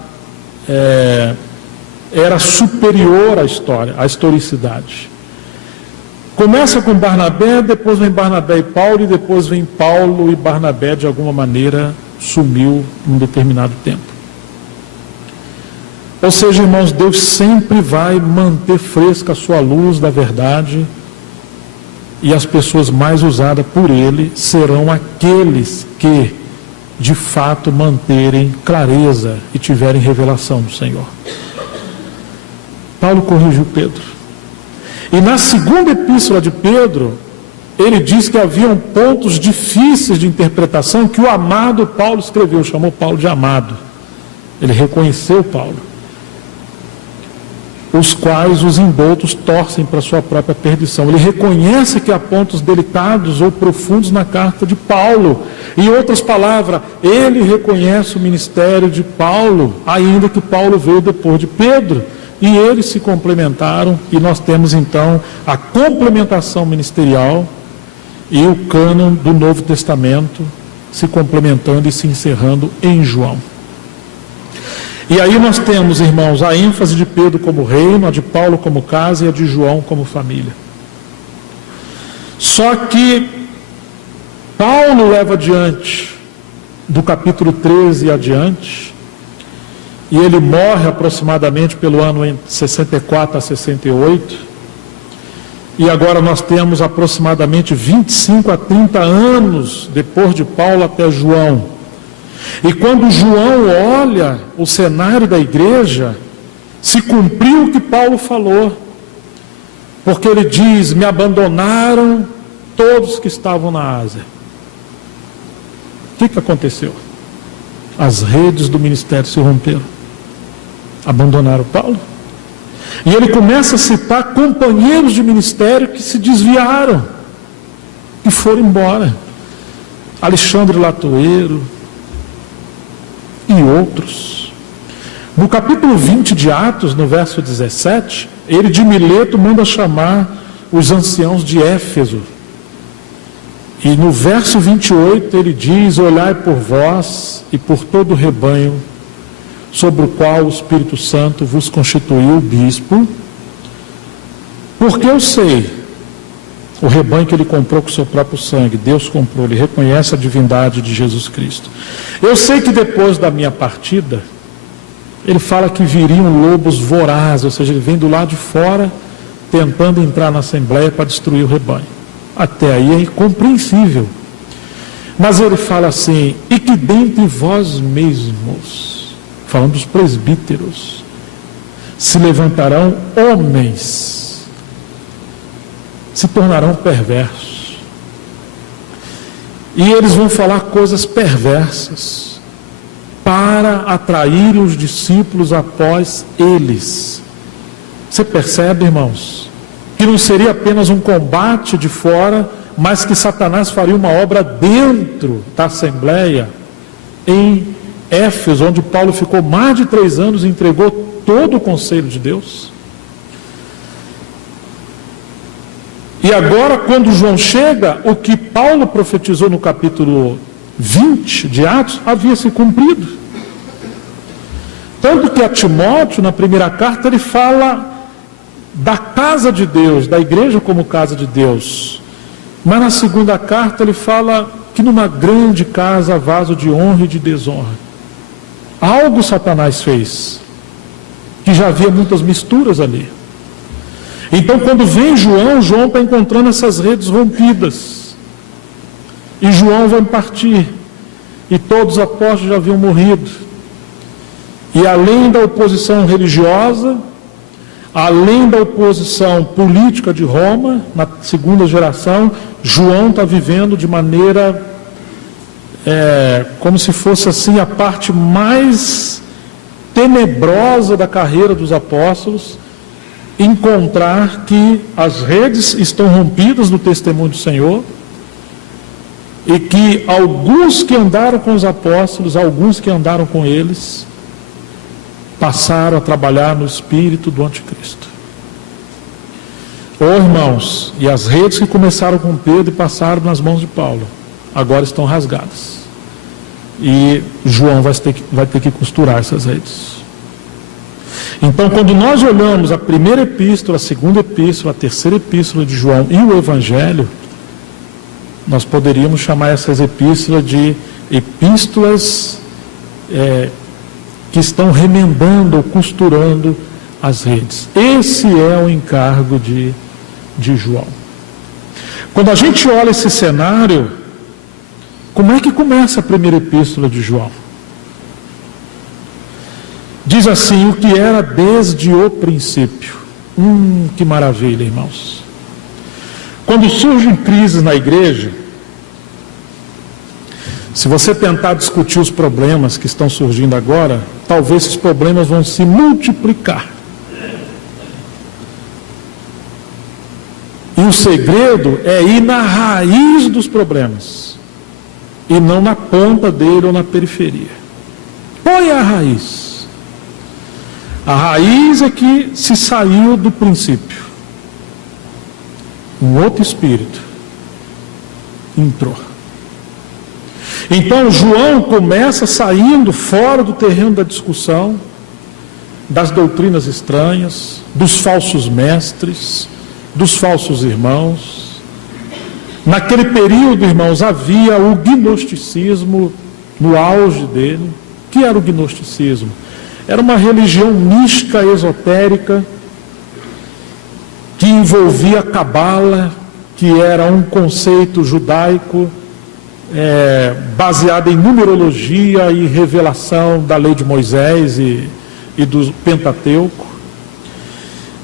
era superior à história, à historicidade. Começa com Barnabé, depois vem Barnabé e Paulo, e depois vem Paulo e Barnabé, de alguma maneira, sumiu em um determinado tempo. Ou seja, irmãos, Deus sempre vai manter fresca a sua luz da verdade, e as pessoas mais usadas por Ele serão aqueles que, de fato, manterem clareza e tiverem revelação do Senhor. Paulo corrigiu Pedro. E na segunda epístola de Pedro, ele diz que haviam pontos difíceis de interpretação que o amado Paulo escreveu, chamou Paulo de amado. Ele reconheceu Paulo, os quais os indoutos torcem para a sua própria perdição. Ele reconhece que há pontos delicados ou profundos na carta de Paulo. Em outras palavras, ele reconhece o ministério de Paulo, ainda que Paulo veio depois de Pedro. E eles se complementaram, e nós temos então a complementação ministerial e o cânon do Novo Testamento se complementando e se encerrando em João. E aí nós temos, irmãos, a ênfase de Pedro como reino, a de Paulo como casa e a de João como família. Só que Paulo leva adiante, do capítulo 13 adiante, e ele morre aproximadamente pelo ano entre 64 a 68, e agora nós temos aproximadamente 25 a 30 anos depois de Paulo até João. E quando João olha o cenário da igreja, se cumpriu o que Paulo falou, porque ele diz: me abandonaram todos que estavam na Ásia. O que aconteceu? As redes do ministério se romperam. Abandonaram Paulo. E ele começa a citar companheiros de ministério que se desviaram e foram embora. Alexandre Latoeiro e outros. No capítulo 20 de Atos, no verso 17, ele de Mileto manda chamar os anciãos de Éfeso. E no verso 28 ele diz: olhai por vós e por todo o rebanho, sobre o qual o Espírito Santo vos constituiu bispo, porque eu sei, o rebanho que ele comprou com o seu próprio sangue, Deus comprou, ele reconhece a divindade de Jesus Cristo. Eu sei que depois da minha partida, ele fala que viriam lobos vorazes, ou seja, ele vem do lado de fora, tentando entrar na Assembleia para destruir o rebanho. Até aí é incompreensível. Mas ele fala assim: e que dentre vós mesmos, falando dos presbíteros, se levantarão homens, se tornarão perversos. E eles vão falar coisas perversas para atrair os discípulos após eles. Você percebe, irmãos, que não seria apenas um combate de fora, mas que Satanás faria uma obra dentro da Assembleia em Éfeso, onde Paulo ficou mais de 3 anos e entregou todo o conselho de Deus. E agora, quando João chega, o que Paulo profetizou no capítulo 20 de Atos havia se cumprido. Tanto que a Timóteo, na primeira carta, ele fala da casa de Deus, da igreja como casa de Deus. Mas na segunda carta ele fala que numa grande casa há vaso de honra e de desonra. Algo Satanás fez, que já havia muitas misturas ali. Então quando vem João está encontrando essas redes rompidas. E João vai partir. E todos os apóstolos já haviam morrido. E além da oposição religiosa, além da oposição política de Roma, na segunda geração, João está vivendo de maneira, como se fosse assim, a parte mais tenebrosa da carreira dos apóstolos, encontrar que as redes estão rompidas no testemunho do Senhor, e que alguns que andaram com os apóstolos, alguns que andaram com eles, passaram a trabalhar no espírito do anticristo. Irmãos, e as redes que começaram com Pedro e passaram nas mãos de Paulo, agora estão rasgadas. E João vai ter que costurar essas redes. Então, quando nós olhamos a primeira epístola, a segunda epístola, a terceira epístola de João e o Evangelho, nós poderíamos chamar essas epístolas de epístolas que estão remendando ou costurando as redes. Esse é o encargo de João. Quando a gente olha esse cenário, como é que começa a primeira epístola de João? Diz assim: o que era desde o princípio. Que maravilha, irmãos. Quando surgem crises na igreja, se você tentar discutir os problemas que estão surgindo agora, talvez esses problemas vão se multiplicar. E o segredo é ir na raiz dos problemas, e não na ponta dele ou na periferia. Qual é a raiz? A raiz é que se saiu do princípio. Um outro espírito entrou. Então João começa saindo fora do terreno da discussão, das doutrinas estranhas, dos falsos mestres, dos falsos irmãos. Naquele período, irmãos, havia o gnosticismo no auge dele. O que era o gnosticismo? Era uma religião mística, esotérica, que envolvia a cabala, que era um conceito judaico baseado em numerologia e revelação da lei de Moisés e do Pentateuco.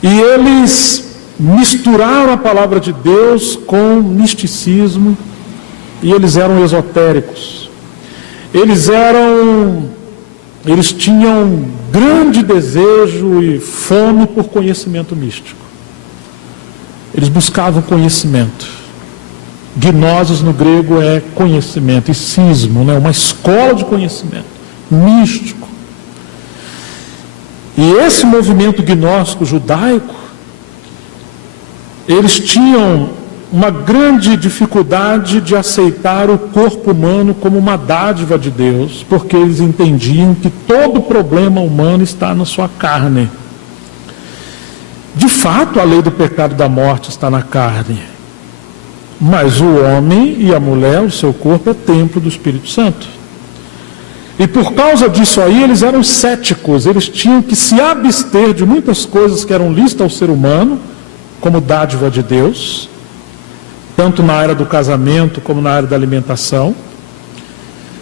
E eles misturaram a palavra de Deus com misticismo, e eles eram esotéricos. Eles tinham grande desejo e fome por conhecimento místico. Eles buscavam conhecimento. Gnosis no grego é conhecimento, e cismo, né? Uma escola de conhecimento místico. E esse movimento gnóstico judaico, eles tinham uma grande dificuldade de aceitar o corpo humano como uma dádiva de Deus, porque eles entendiam que todo problema humano está na sua carne. De fato, a lei do pecado e da morte está na carne, mas o homem e a mulher, o seu corpo, é templo do Espírito Santo. E por causa disso aí, eles eram céticos, eles tinham que se abster de muitas coisas que eram lícitas ao ser humano, como dádiva de Deus, tanto na área do casamento como na área da alimentação,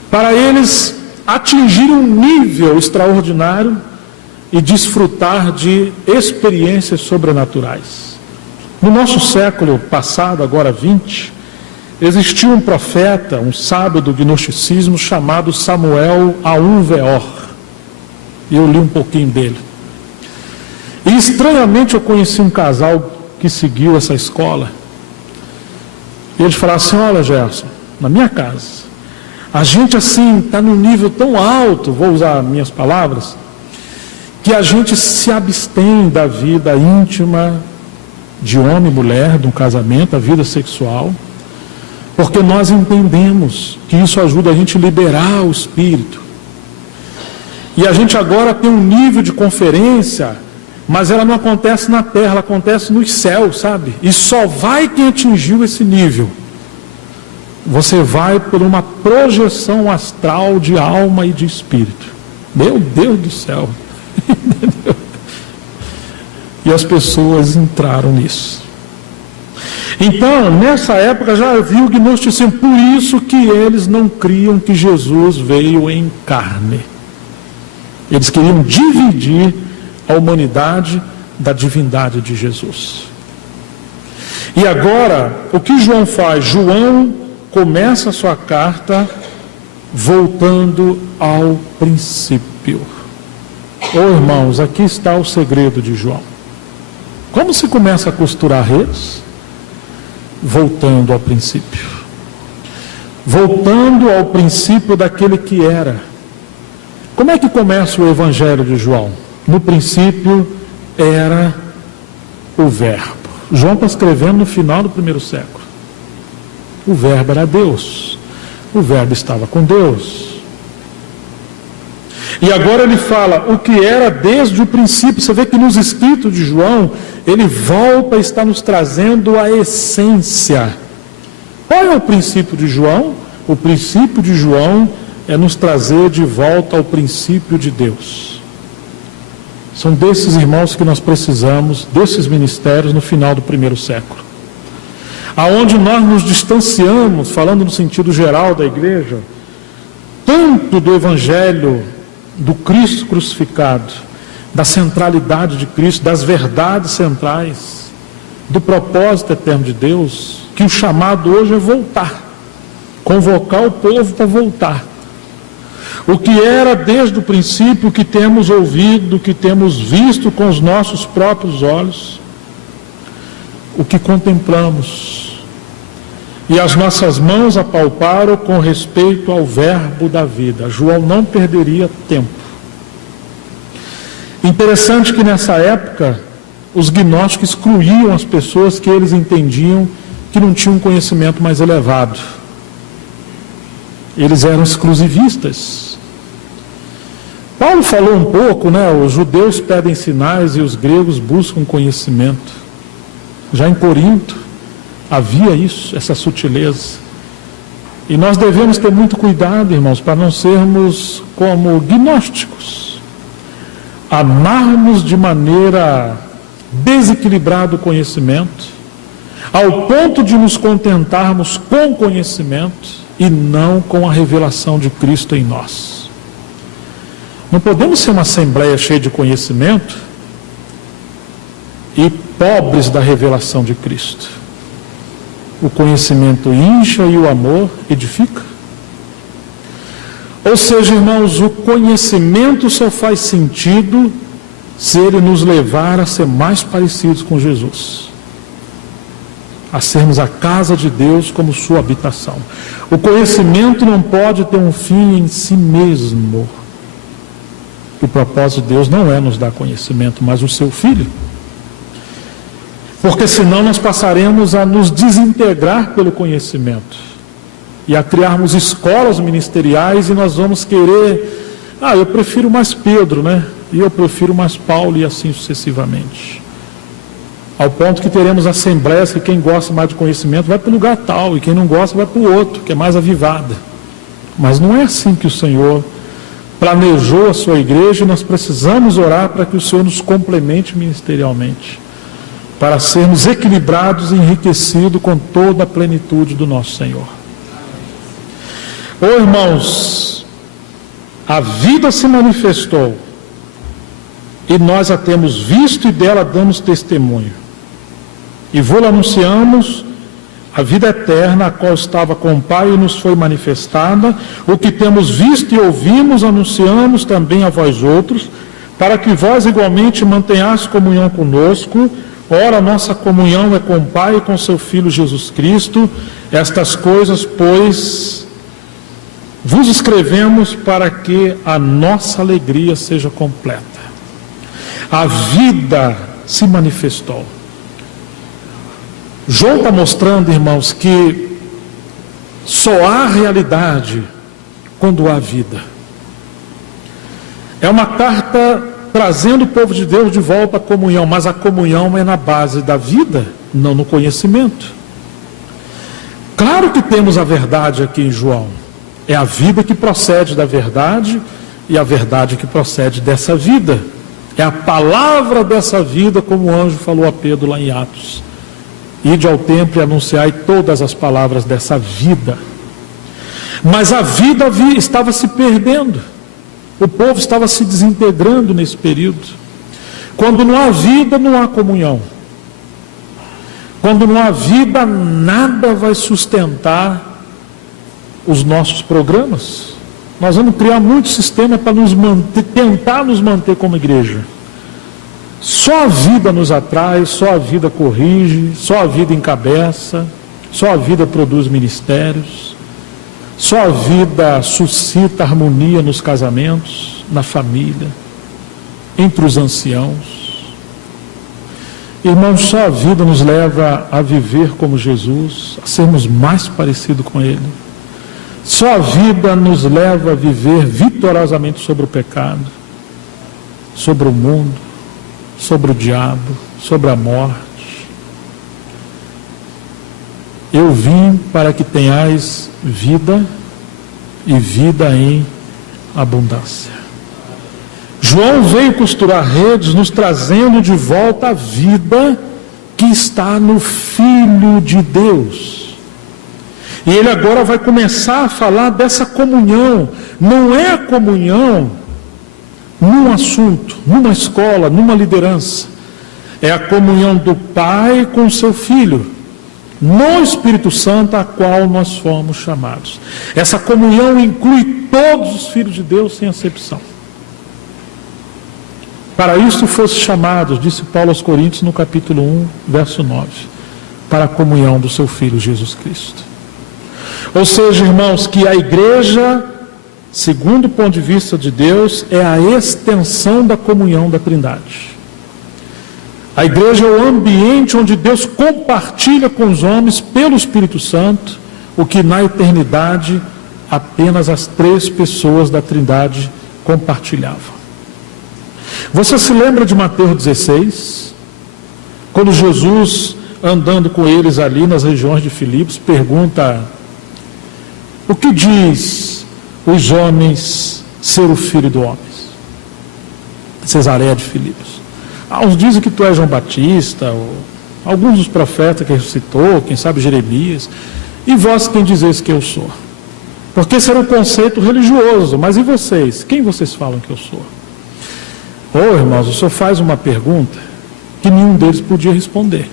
para eles atingirem um nível extraordinário e desfrutar de experiências sobrenaturais. No nosso século passado, agora 20, existia um profeta, um sábio do gnosticismo, chamado Samuel Aunveor. E eu li um pouquinho dele. E estranhamente eu conheci um casal que seguiu essa escola. E eles falaram assim: olha, Gerson, na minha casa, a gente assim está num nível tão alto, vou usar minhas palavras, que a gente se abstém da vida íntima de homem e mulher, de um casamento, a vida sexual, porque nós entendemos que isso ajuda a gente a liberar o espírito. E a gente agora tem um nível de conferência, mas ela não acontece na terra, ela acontece nos céus, sabe? E só vai quem atingiu esse nível. Você vai por uma projeção astral de alma e de espírito. Meu Deus do céu! E as pessoas entraram nisso. Então, nessa época já havia o gnosticismo, por isso que eles não criam que Jesus veio em carne. Eles queriam dividir a humanidade da divindade de Jesus. E agora, o que João faz? João começa a sua carta voltando ao princípio. Irmãos, aqui está o segredo de João. Como se começa a costurar redes? Voltando ao princípio. Voltando ao princípio daquele que era. Como é que começa o Evangelho de João? No princípio era o Verbo. João está escrevendo no final do primeiro século. O Verbo era Deus. O Verbo estava com Deus. E agora ele fala o que era desde o princípio. Você vê que nos escritos de João, ele volta e está nos trazendo a essência. Qual é o princípio de João? O princípio de João é nos trazer de volta ao princípio de Deus. São desses irmãos que nós precisamos, desses ministérios no final do primeiro século. Aonde nós nos distanciamos, falando no sentido geral da igreja, tanto do evangelho do Cristo crucificado, da centralidade de Cristo, das verdades centrais, do propósito eterno de Deus, que o chamado hoje é voltar, convocar o povo para voltar. O que era desde o princípio, o que temos ouvido, o que temos visto com os nossos próprios olhos, o que contemplamos, e as nossas mãos apalparam com respeito ao verbo da vida. João não perderia tempo. Interessante que nessa época, os gnósticos excluíam as pessoas que eles entendiam que não tinham um conhecimento mais elevado. Eles eram exclusivistas. Paulo falou um pouco, os judeus pedem sinais e os gregos buscam conhecimento. Já em Corinto havia isso, essa sutileza. E nós devemos ter muito cuidado, irmãos, para não sermos como gnósticos, amarmos de maneira desequilibrada o conhecimento, ao ponto de nos contentarmos com o conhecimento e não com a revelação de Cristo em nós. Não podemos ser uma assembleia cheia de conhecimento e pobres da revelação de Cristo. O conhecimento incha e o amor edifica. Ou seja, irmãos, o conhecimento só faz sentido se ele nos levar a ser mais parecidos com Jesus, a sermos a casa de Deus como sua habitação. O conhecimento não pode ter um fim em si mesmo. O propósito de Deus não é nos dar conhecimento, mas o seu Filho. Porque senão nós passaremos a nos desintegrar pelo conhecimento e a criarmos escolas ministeriais e nós vamos querer, eu prefiro mais Pedro, e eu prefiro mais Paulo e assim sucessivamente. Ao ponto que teremos assembleias que quem gosta mais de conhecimento vai para o lugar tal e quem não gosta vai para o outro, que é mais avivada. Mas não é assim que o Senhor planejou a sua igreja e nós precisamos orar para que o Senhor nos complemente ministerialmente, para sermos equilibrados e enriquecidos com toda a plenitude do nosso Senhor. Irmãos, a vida se manifestou e nós a temos visto e dela damos testemunho. E vou-lhe anunciamos a vida eterna, a qual estava com o Pai e nos foi manifestada. O que temos visto e ouvimos, anunciamos também a vós outros, para que vós igualmente mantenhais comunhão conosco. Ora, nossa comunhão é com o Pai e com seu Filho Jesus Cristo. Estas coisas, pois, vos escrevemos para que a nossa alegria seja completa. A vida se manifestou. João está mostrando, irmãos, que só há realidade quando há vida. É uma carta trazendo o povo de Deus de volta à comunhão, mas a comunhão é na base da vida, não no conhecimento. Claro que temos a verdade aqui em João. É a vida que procede da verdade e a verdade que procede dessa vida. É a palavra dessa vida, como o anjo falou a Pedro lá em Atos. Ide ao templo e anunciai todas as palavras dessa vida. Mas a vida estava se perdendo. O povo estava se desintegrando nesse período. Quando não há vida, não há comunhão. Quando não há vida, nada vai sustentar os nossos programas. Nós vamos criar muito sistema para tentar nos manter como igreja. Só a vida nos atrai, só a vida corrige, só a vida encabeça, só a vida produz ministérios, só a vida suscita harmonia nos casamentos, na família, entre os anciãos. Irmãos, só a vida nos leva a viver como Jesus, a sermos mais parecidos com Ele. Só a vida nos leva a viver vitoriosamente sobre o pecado, sobre o mundo, sobre o diabo, sobre a morte. Eu vim para que tenhais vida e vida em abundância. João veio costurar redes, nos trazendo de volta a vida que está no Filho de Deus. E ele agora vai começar a falar dessa comunhão. Não é a comunhão num assunto, numa escola, numa liderança. É a comunhão do Pai com o seu Filho, no Espírito Santo, a qual nós fomos chamados. Essa comunhão inclui todos os filhos de Deus, sem acepção. Para isso fosse chamados, disse Paulo aos Coríntios no capítulo 1, verso 9, para a comunhão do seu Filho Jesus Cristo. Ou seja, irmãos, que a igreja, segundo o ponto de vista de Deus, é a extensão da comunhão da Trindade. A igreja é o ambiente onde Deus compartilha com os homens, pelo Espírito Santo, o que na eternidade apenas as 3 pessoas da Trindade compartilhavam. Você se lembra de Mateus 16? Quando Jesus, andando com eles ali nas regiões de Filipos, pergunta: o que diz os homens ser o Filho do Homem? Cesareia de Filipos. Uns dizem que tu és João Batista, ou alguns dos profetas que ressuscitou, quem sabe Jeremias. E vós quem dizeis que eu sou? Porque esse era um conceito religioso. Mas e vocês? Quem vocês falam que eu sou? Irmãos, o senhor faz uma pergunta que nenhum deles podia responder.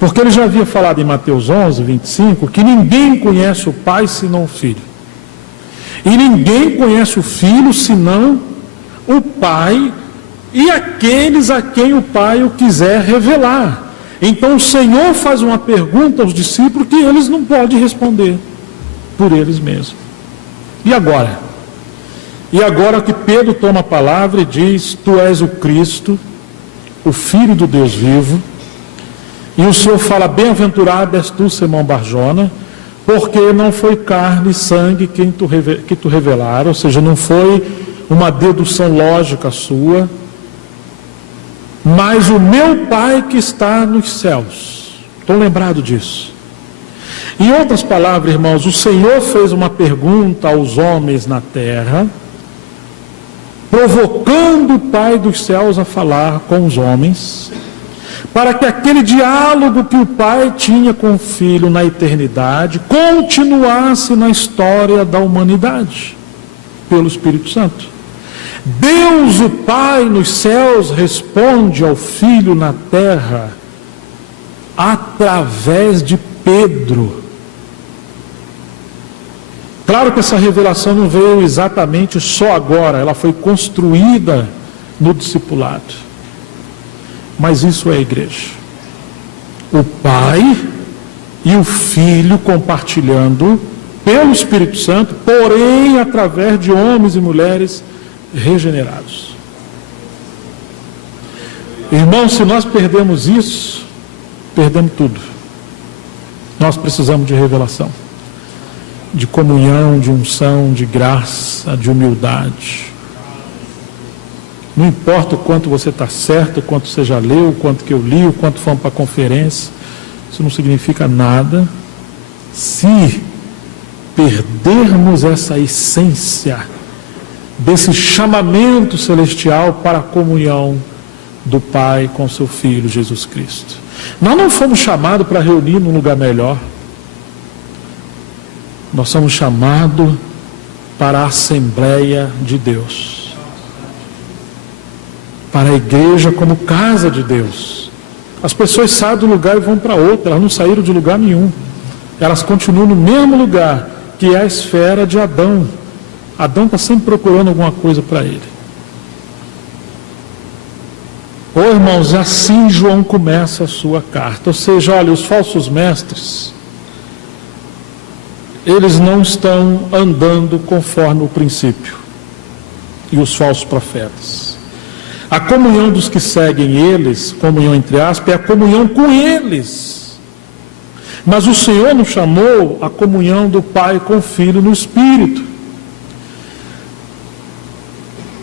Porque ele já havia falado em Mateus 11, 25, que ninguém conhece o Pai senão o Filho. E ninguém conhece o Filho senão o Pai e aqueles a quem o Pai o quiser revelar. Então o Senhor faz uma pergunta aos discípulos que eles não podem responder por eles mesmos. E agora? E agora que Pedro toma a palavra e diz: tu és o Cristo, o Filho do Deus vivo. E o Senhor fala: bem-aventurado és tu, Simão Barjona, porque não foi carne e sangue que tu revelaram, ou seja, não foi uma dedução lógica sua, mas o meu Pai que está nos céus. Estou lembrado disso. Em outras palavras, irmãos, o Senhor fez uma pergunta aos homens na terra, provocando o Pai dos céus a falar com os homens, para que aquele diálogo que o Pai tinha com o Filho na eternidade continuasse na história da humanidade, pelo Espírito Santo. Deus, o Pai nos céus, responde ao Filho na terra através de Pedro. Claro que essa revelação não veio exatamente só agora, ela foi construída no discipulado. Mas isso é a igreja. O Pai e o Filho compartilhando pelo Espírito Santo, porém através de homens e mulheres regenerados. Irmãos, se nós perdemos isso, perdemos tudo. Nós precisamos de revelação, de comunhão, de unção, de graça, de humildade. Não importa o quanto você está certo, o quanto você já leu, o quanto que eu li, o quanto fomos para a conferência, isso não significa nada se perdermos essa essência desse chamamento celestial para a comunhão do Pai com seu Filho Jesus Cristo. Nós não fomos chamados para reunir num lugar melhor. Nós somos chamados para a Assembleia de Deus, para a igreja como casa de Deus. As pessoas saem do lugar e vão para outro, elas não saíram de lugar nenhum. Elas continuam no mesmo lugar, que é a esfera de Adão. Adão está sempre procurando alguma coisa para ele. Irmãos, assim João começa a sua carta. Ou seja, olha, os falsos mestres, eles não estão andando conforme o princípio. E os falsos profetas. A comunhão dos que seguem eles, comunhão entre aspas, é a comunhão com eles. Mas o Senhor nos chamou à comunhão do Pai com o Filho no Espírito.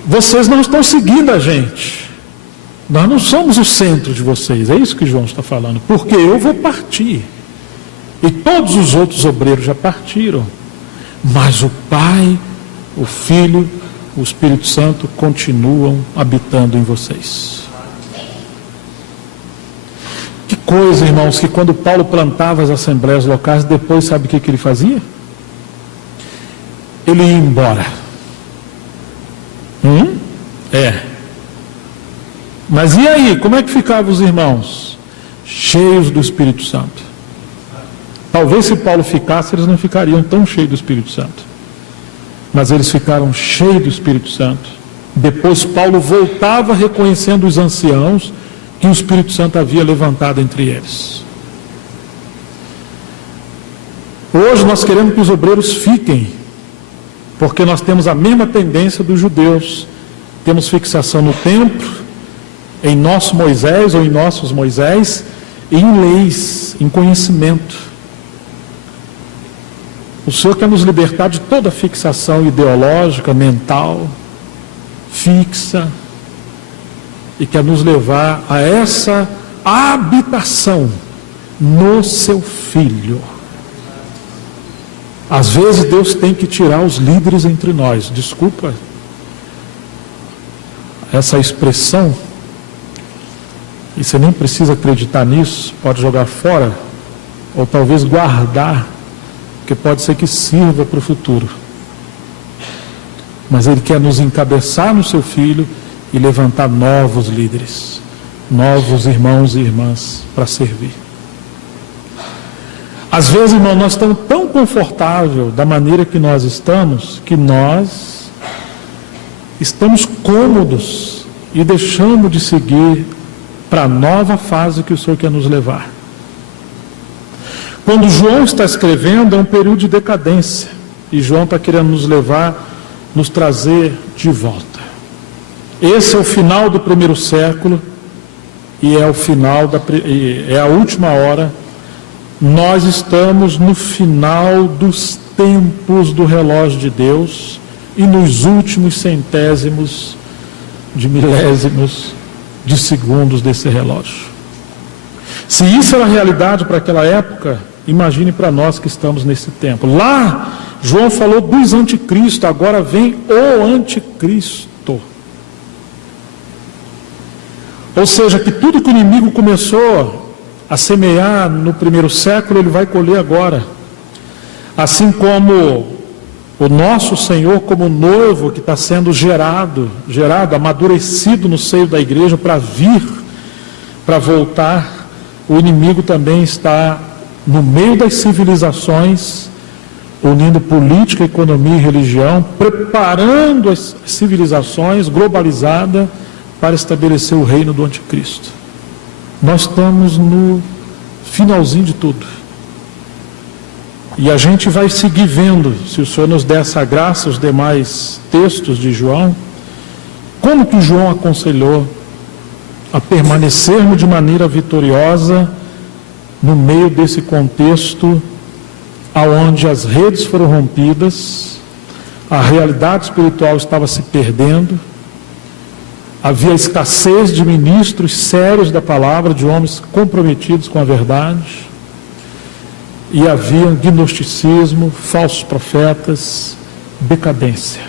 Vocês não estão seguindo a gente. Nós não somos o centro de vocês. É isso que João está falando. Porque eu vou partir. E todos os outros obreiros já partiram. Mas o Pai, o Filho, o Espírito Santo continuam habitando em vocês. Que coisa, irmãos, que quando Paulo plantava as assembleias locais, depois sabe o que ele fazia? Ele ia embora. Mas e aí, como é que ficavam os irmãos? Cheios do Espírito Santo. Talvez se Paulo ficasse, eles não ficariam tão cheios do Espírito Santo. Mas eles ficaram cheios do Espírito Santo. Depois Paulo voltava reconhecendo os anciãos que o Espírito Santo havia levantado entre eles. Hoje nós queremos que os obreiros fiquem, porque nós temos a mesma tendência dos judeus. Temos fixação no templo, em nosso Moisés ou em nossos Moisés, e em leis, em conhecimento. O Senhor quer nos libertar de toda fixação ideológica, mental, fixa, e quer nos levar a essa habitação no seu Filho. Às vezes Deus tem que tirar os líderes entre nós. Desculpa essa expressão, e você nem precisa acreditar nisso, pode jogar fora, ou talvez guardar, porque pode ser que sirva para o futuro. Mas Ele quer nos encabeçar no seu Filho e levantar novos líderes, novos irmãos e irmãs para servir. Às vezes, irmão, nós estamos tão confortáveis da maneira que nós estamos, que nós estamos cômodos e deixamos de seguir para a nova fase que o Senhor quer nos levar. Quando João está escrevendo, é um período de decadência, e João está querendo nos levar, nos trazer de volta. Esse é o final do primeiro século, e é o final é a última hora. Nós estamos no final dos tempos do relógio de Deus, e nos últimos centésimos de milésimos de segundos desse relógio. Se isso era realidade para aquela época, imagine para nós que estamos nesse tempo. Lá, João falou dos anticristos, agora vem o anticristo. Ou seja, que tudo que o inimigo começou a semear no primeiro século, ele vai colher agora. Assim como o nosso Senhor, como noivo que está sendo gerado, amadurecido no seio da igreja para vir, para voltar, o inimigo também está no meio das civilizações, unindo política, economia e religião, preparando as civilizações globalizadas para estabelecer o reino do anticristo. Nós estamos no finalzinho de tudo. E a gente vai seguir vendo, se o Senhor nos der essa graça, os demais textos de João, como que João aconselhou a permanecermos de maneira vitoriosa no meio desse contexto aonde as redes foram rompidas, a realidade espiritual estava se perdendo, havia escassez de ministros sérios da palavra, de homens comprometidos com a verdade, e havia um gnosticismo, falsos profetas, decadência.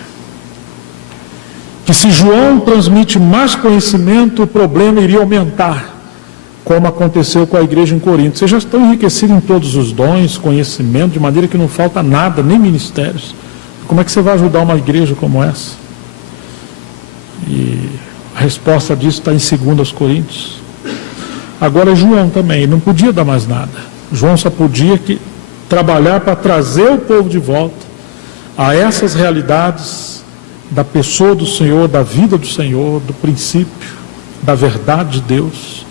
Que se João transmite mais conhecimento, o problema iria aumentar, como aconteceu com a igreja em Corinto. Vocês já estão enriquecidos em todos os dons, conhecimento, de maneira que não falta nada, nem ministérios. Como é que você vai ajudar uma igreja como essa? E a resposta disso está em 2 Coríntios. Agora João também, ele não podia dar mais nada. João só podia trabalhar para trazer o povo de volta a essas realidades da pessoa do Senhor, da vida do Senhor, do princípio, da verdade de Deus,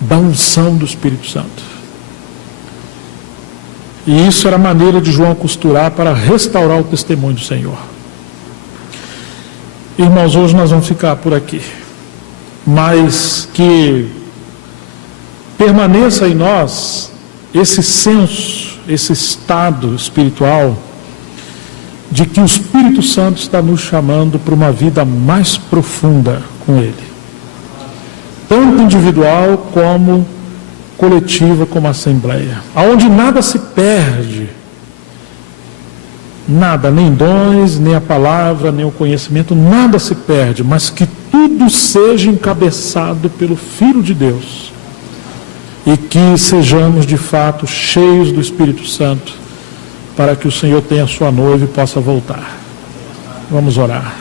da unção do Espírito Santo. E isso era a maneira de João costurar para restaurar o testemunho do Senhor. Irmãos, hoje nós vamos ficar por aqui, mas que permaneça em nós esse senso, esse estado espiritual de que o Espírito Santo está nos chamando para uma vida mais profunda com Ele, tanto individual como coletiva, como assembleia, aonde nada se perde, nada, nem dons, nem a palavra, nem o conhecimento, nada se perde, mas que tudo seja encabeçado pelo Filho de Deus e que sejamos de fato cheios do Espírito Santo para que o Senhor tenha sua noiva e possa voltar. Vamos orar.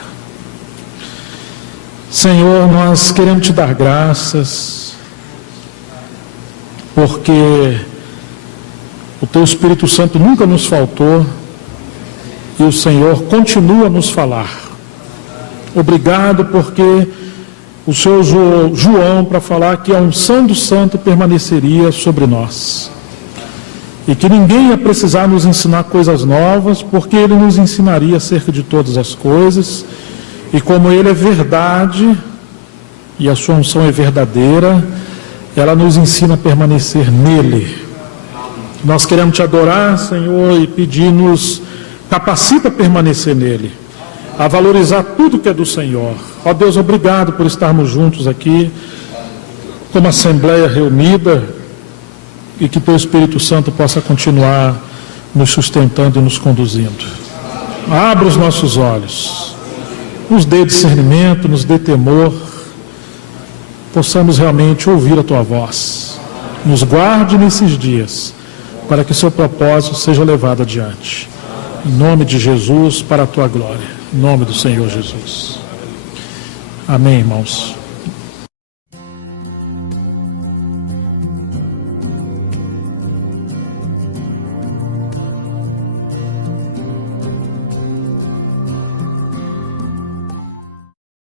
Senhor, nós queremos te dar graças porque o teu Espírito Santo nunca nos faltou e o Senhor continua a nos falar. Obrigado porque o Senhor usou João para falar que a unção do Santo permaneceria sobre nós. E que ninguém ia precisar nos ensinar coisas novas, porque Ele nos ensinaria acerca de todas as coisas. E como Ele é verdade, e a sua unção é verdadeira, ela nos ensina a permanecer nele. Nós queremos te adorar, Senhor, e pedir-nos, capacita a permanecer nele, a valorizar tudo que é do Senhor. Ó Deus, obrigado por estarmos juntos aqui, como assembleia reunida, e que teu Espírito Santo possa continuar nos sustentando e nos conduzindo. Abra os nossos olhos, nos dê discernimento, nos dê temor, possamos realmente ouvir a tua voz. Nos guarde nesses dias, para que seu propósito seja levado adiante. Em nome de Jesus, para a tua glória. Em nome do Senhor Jesus. Amém, irmãos.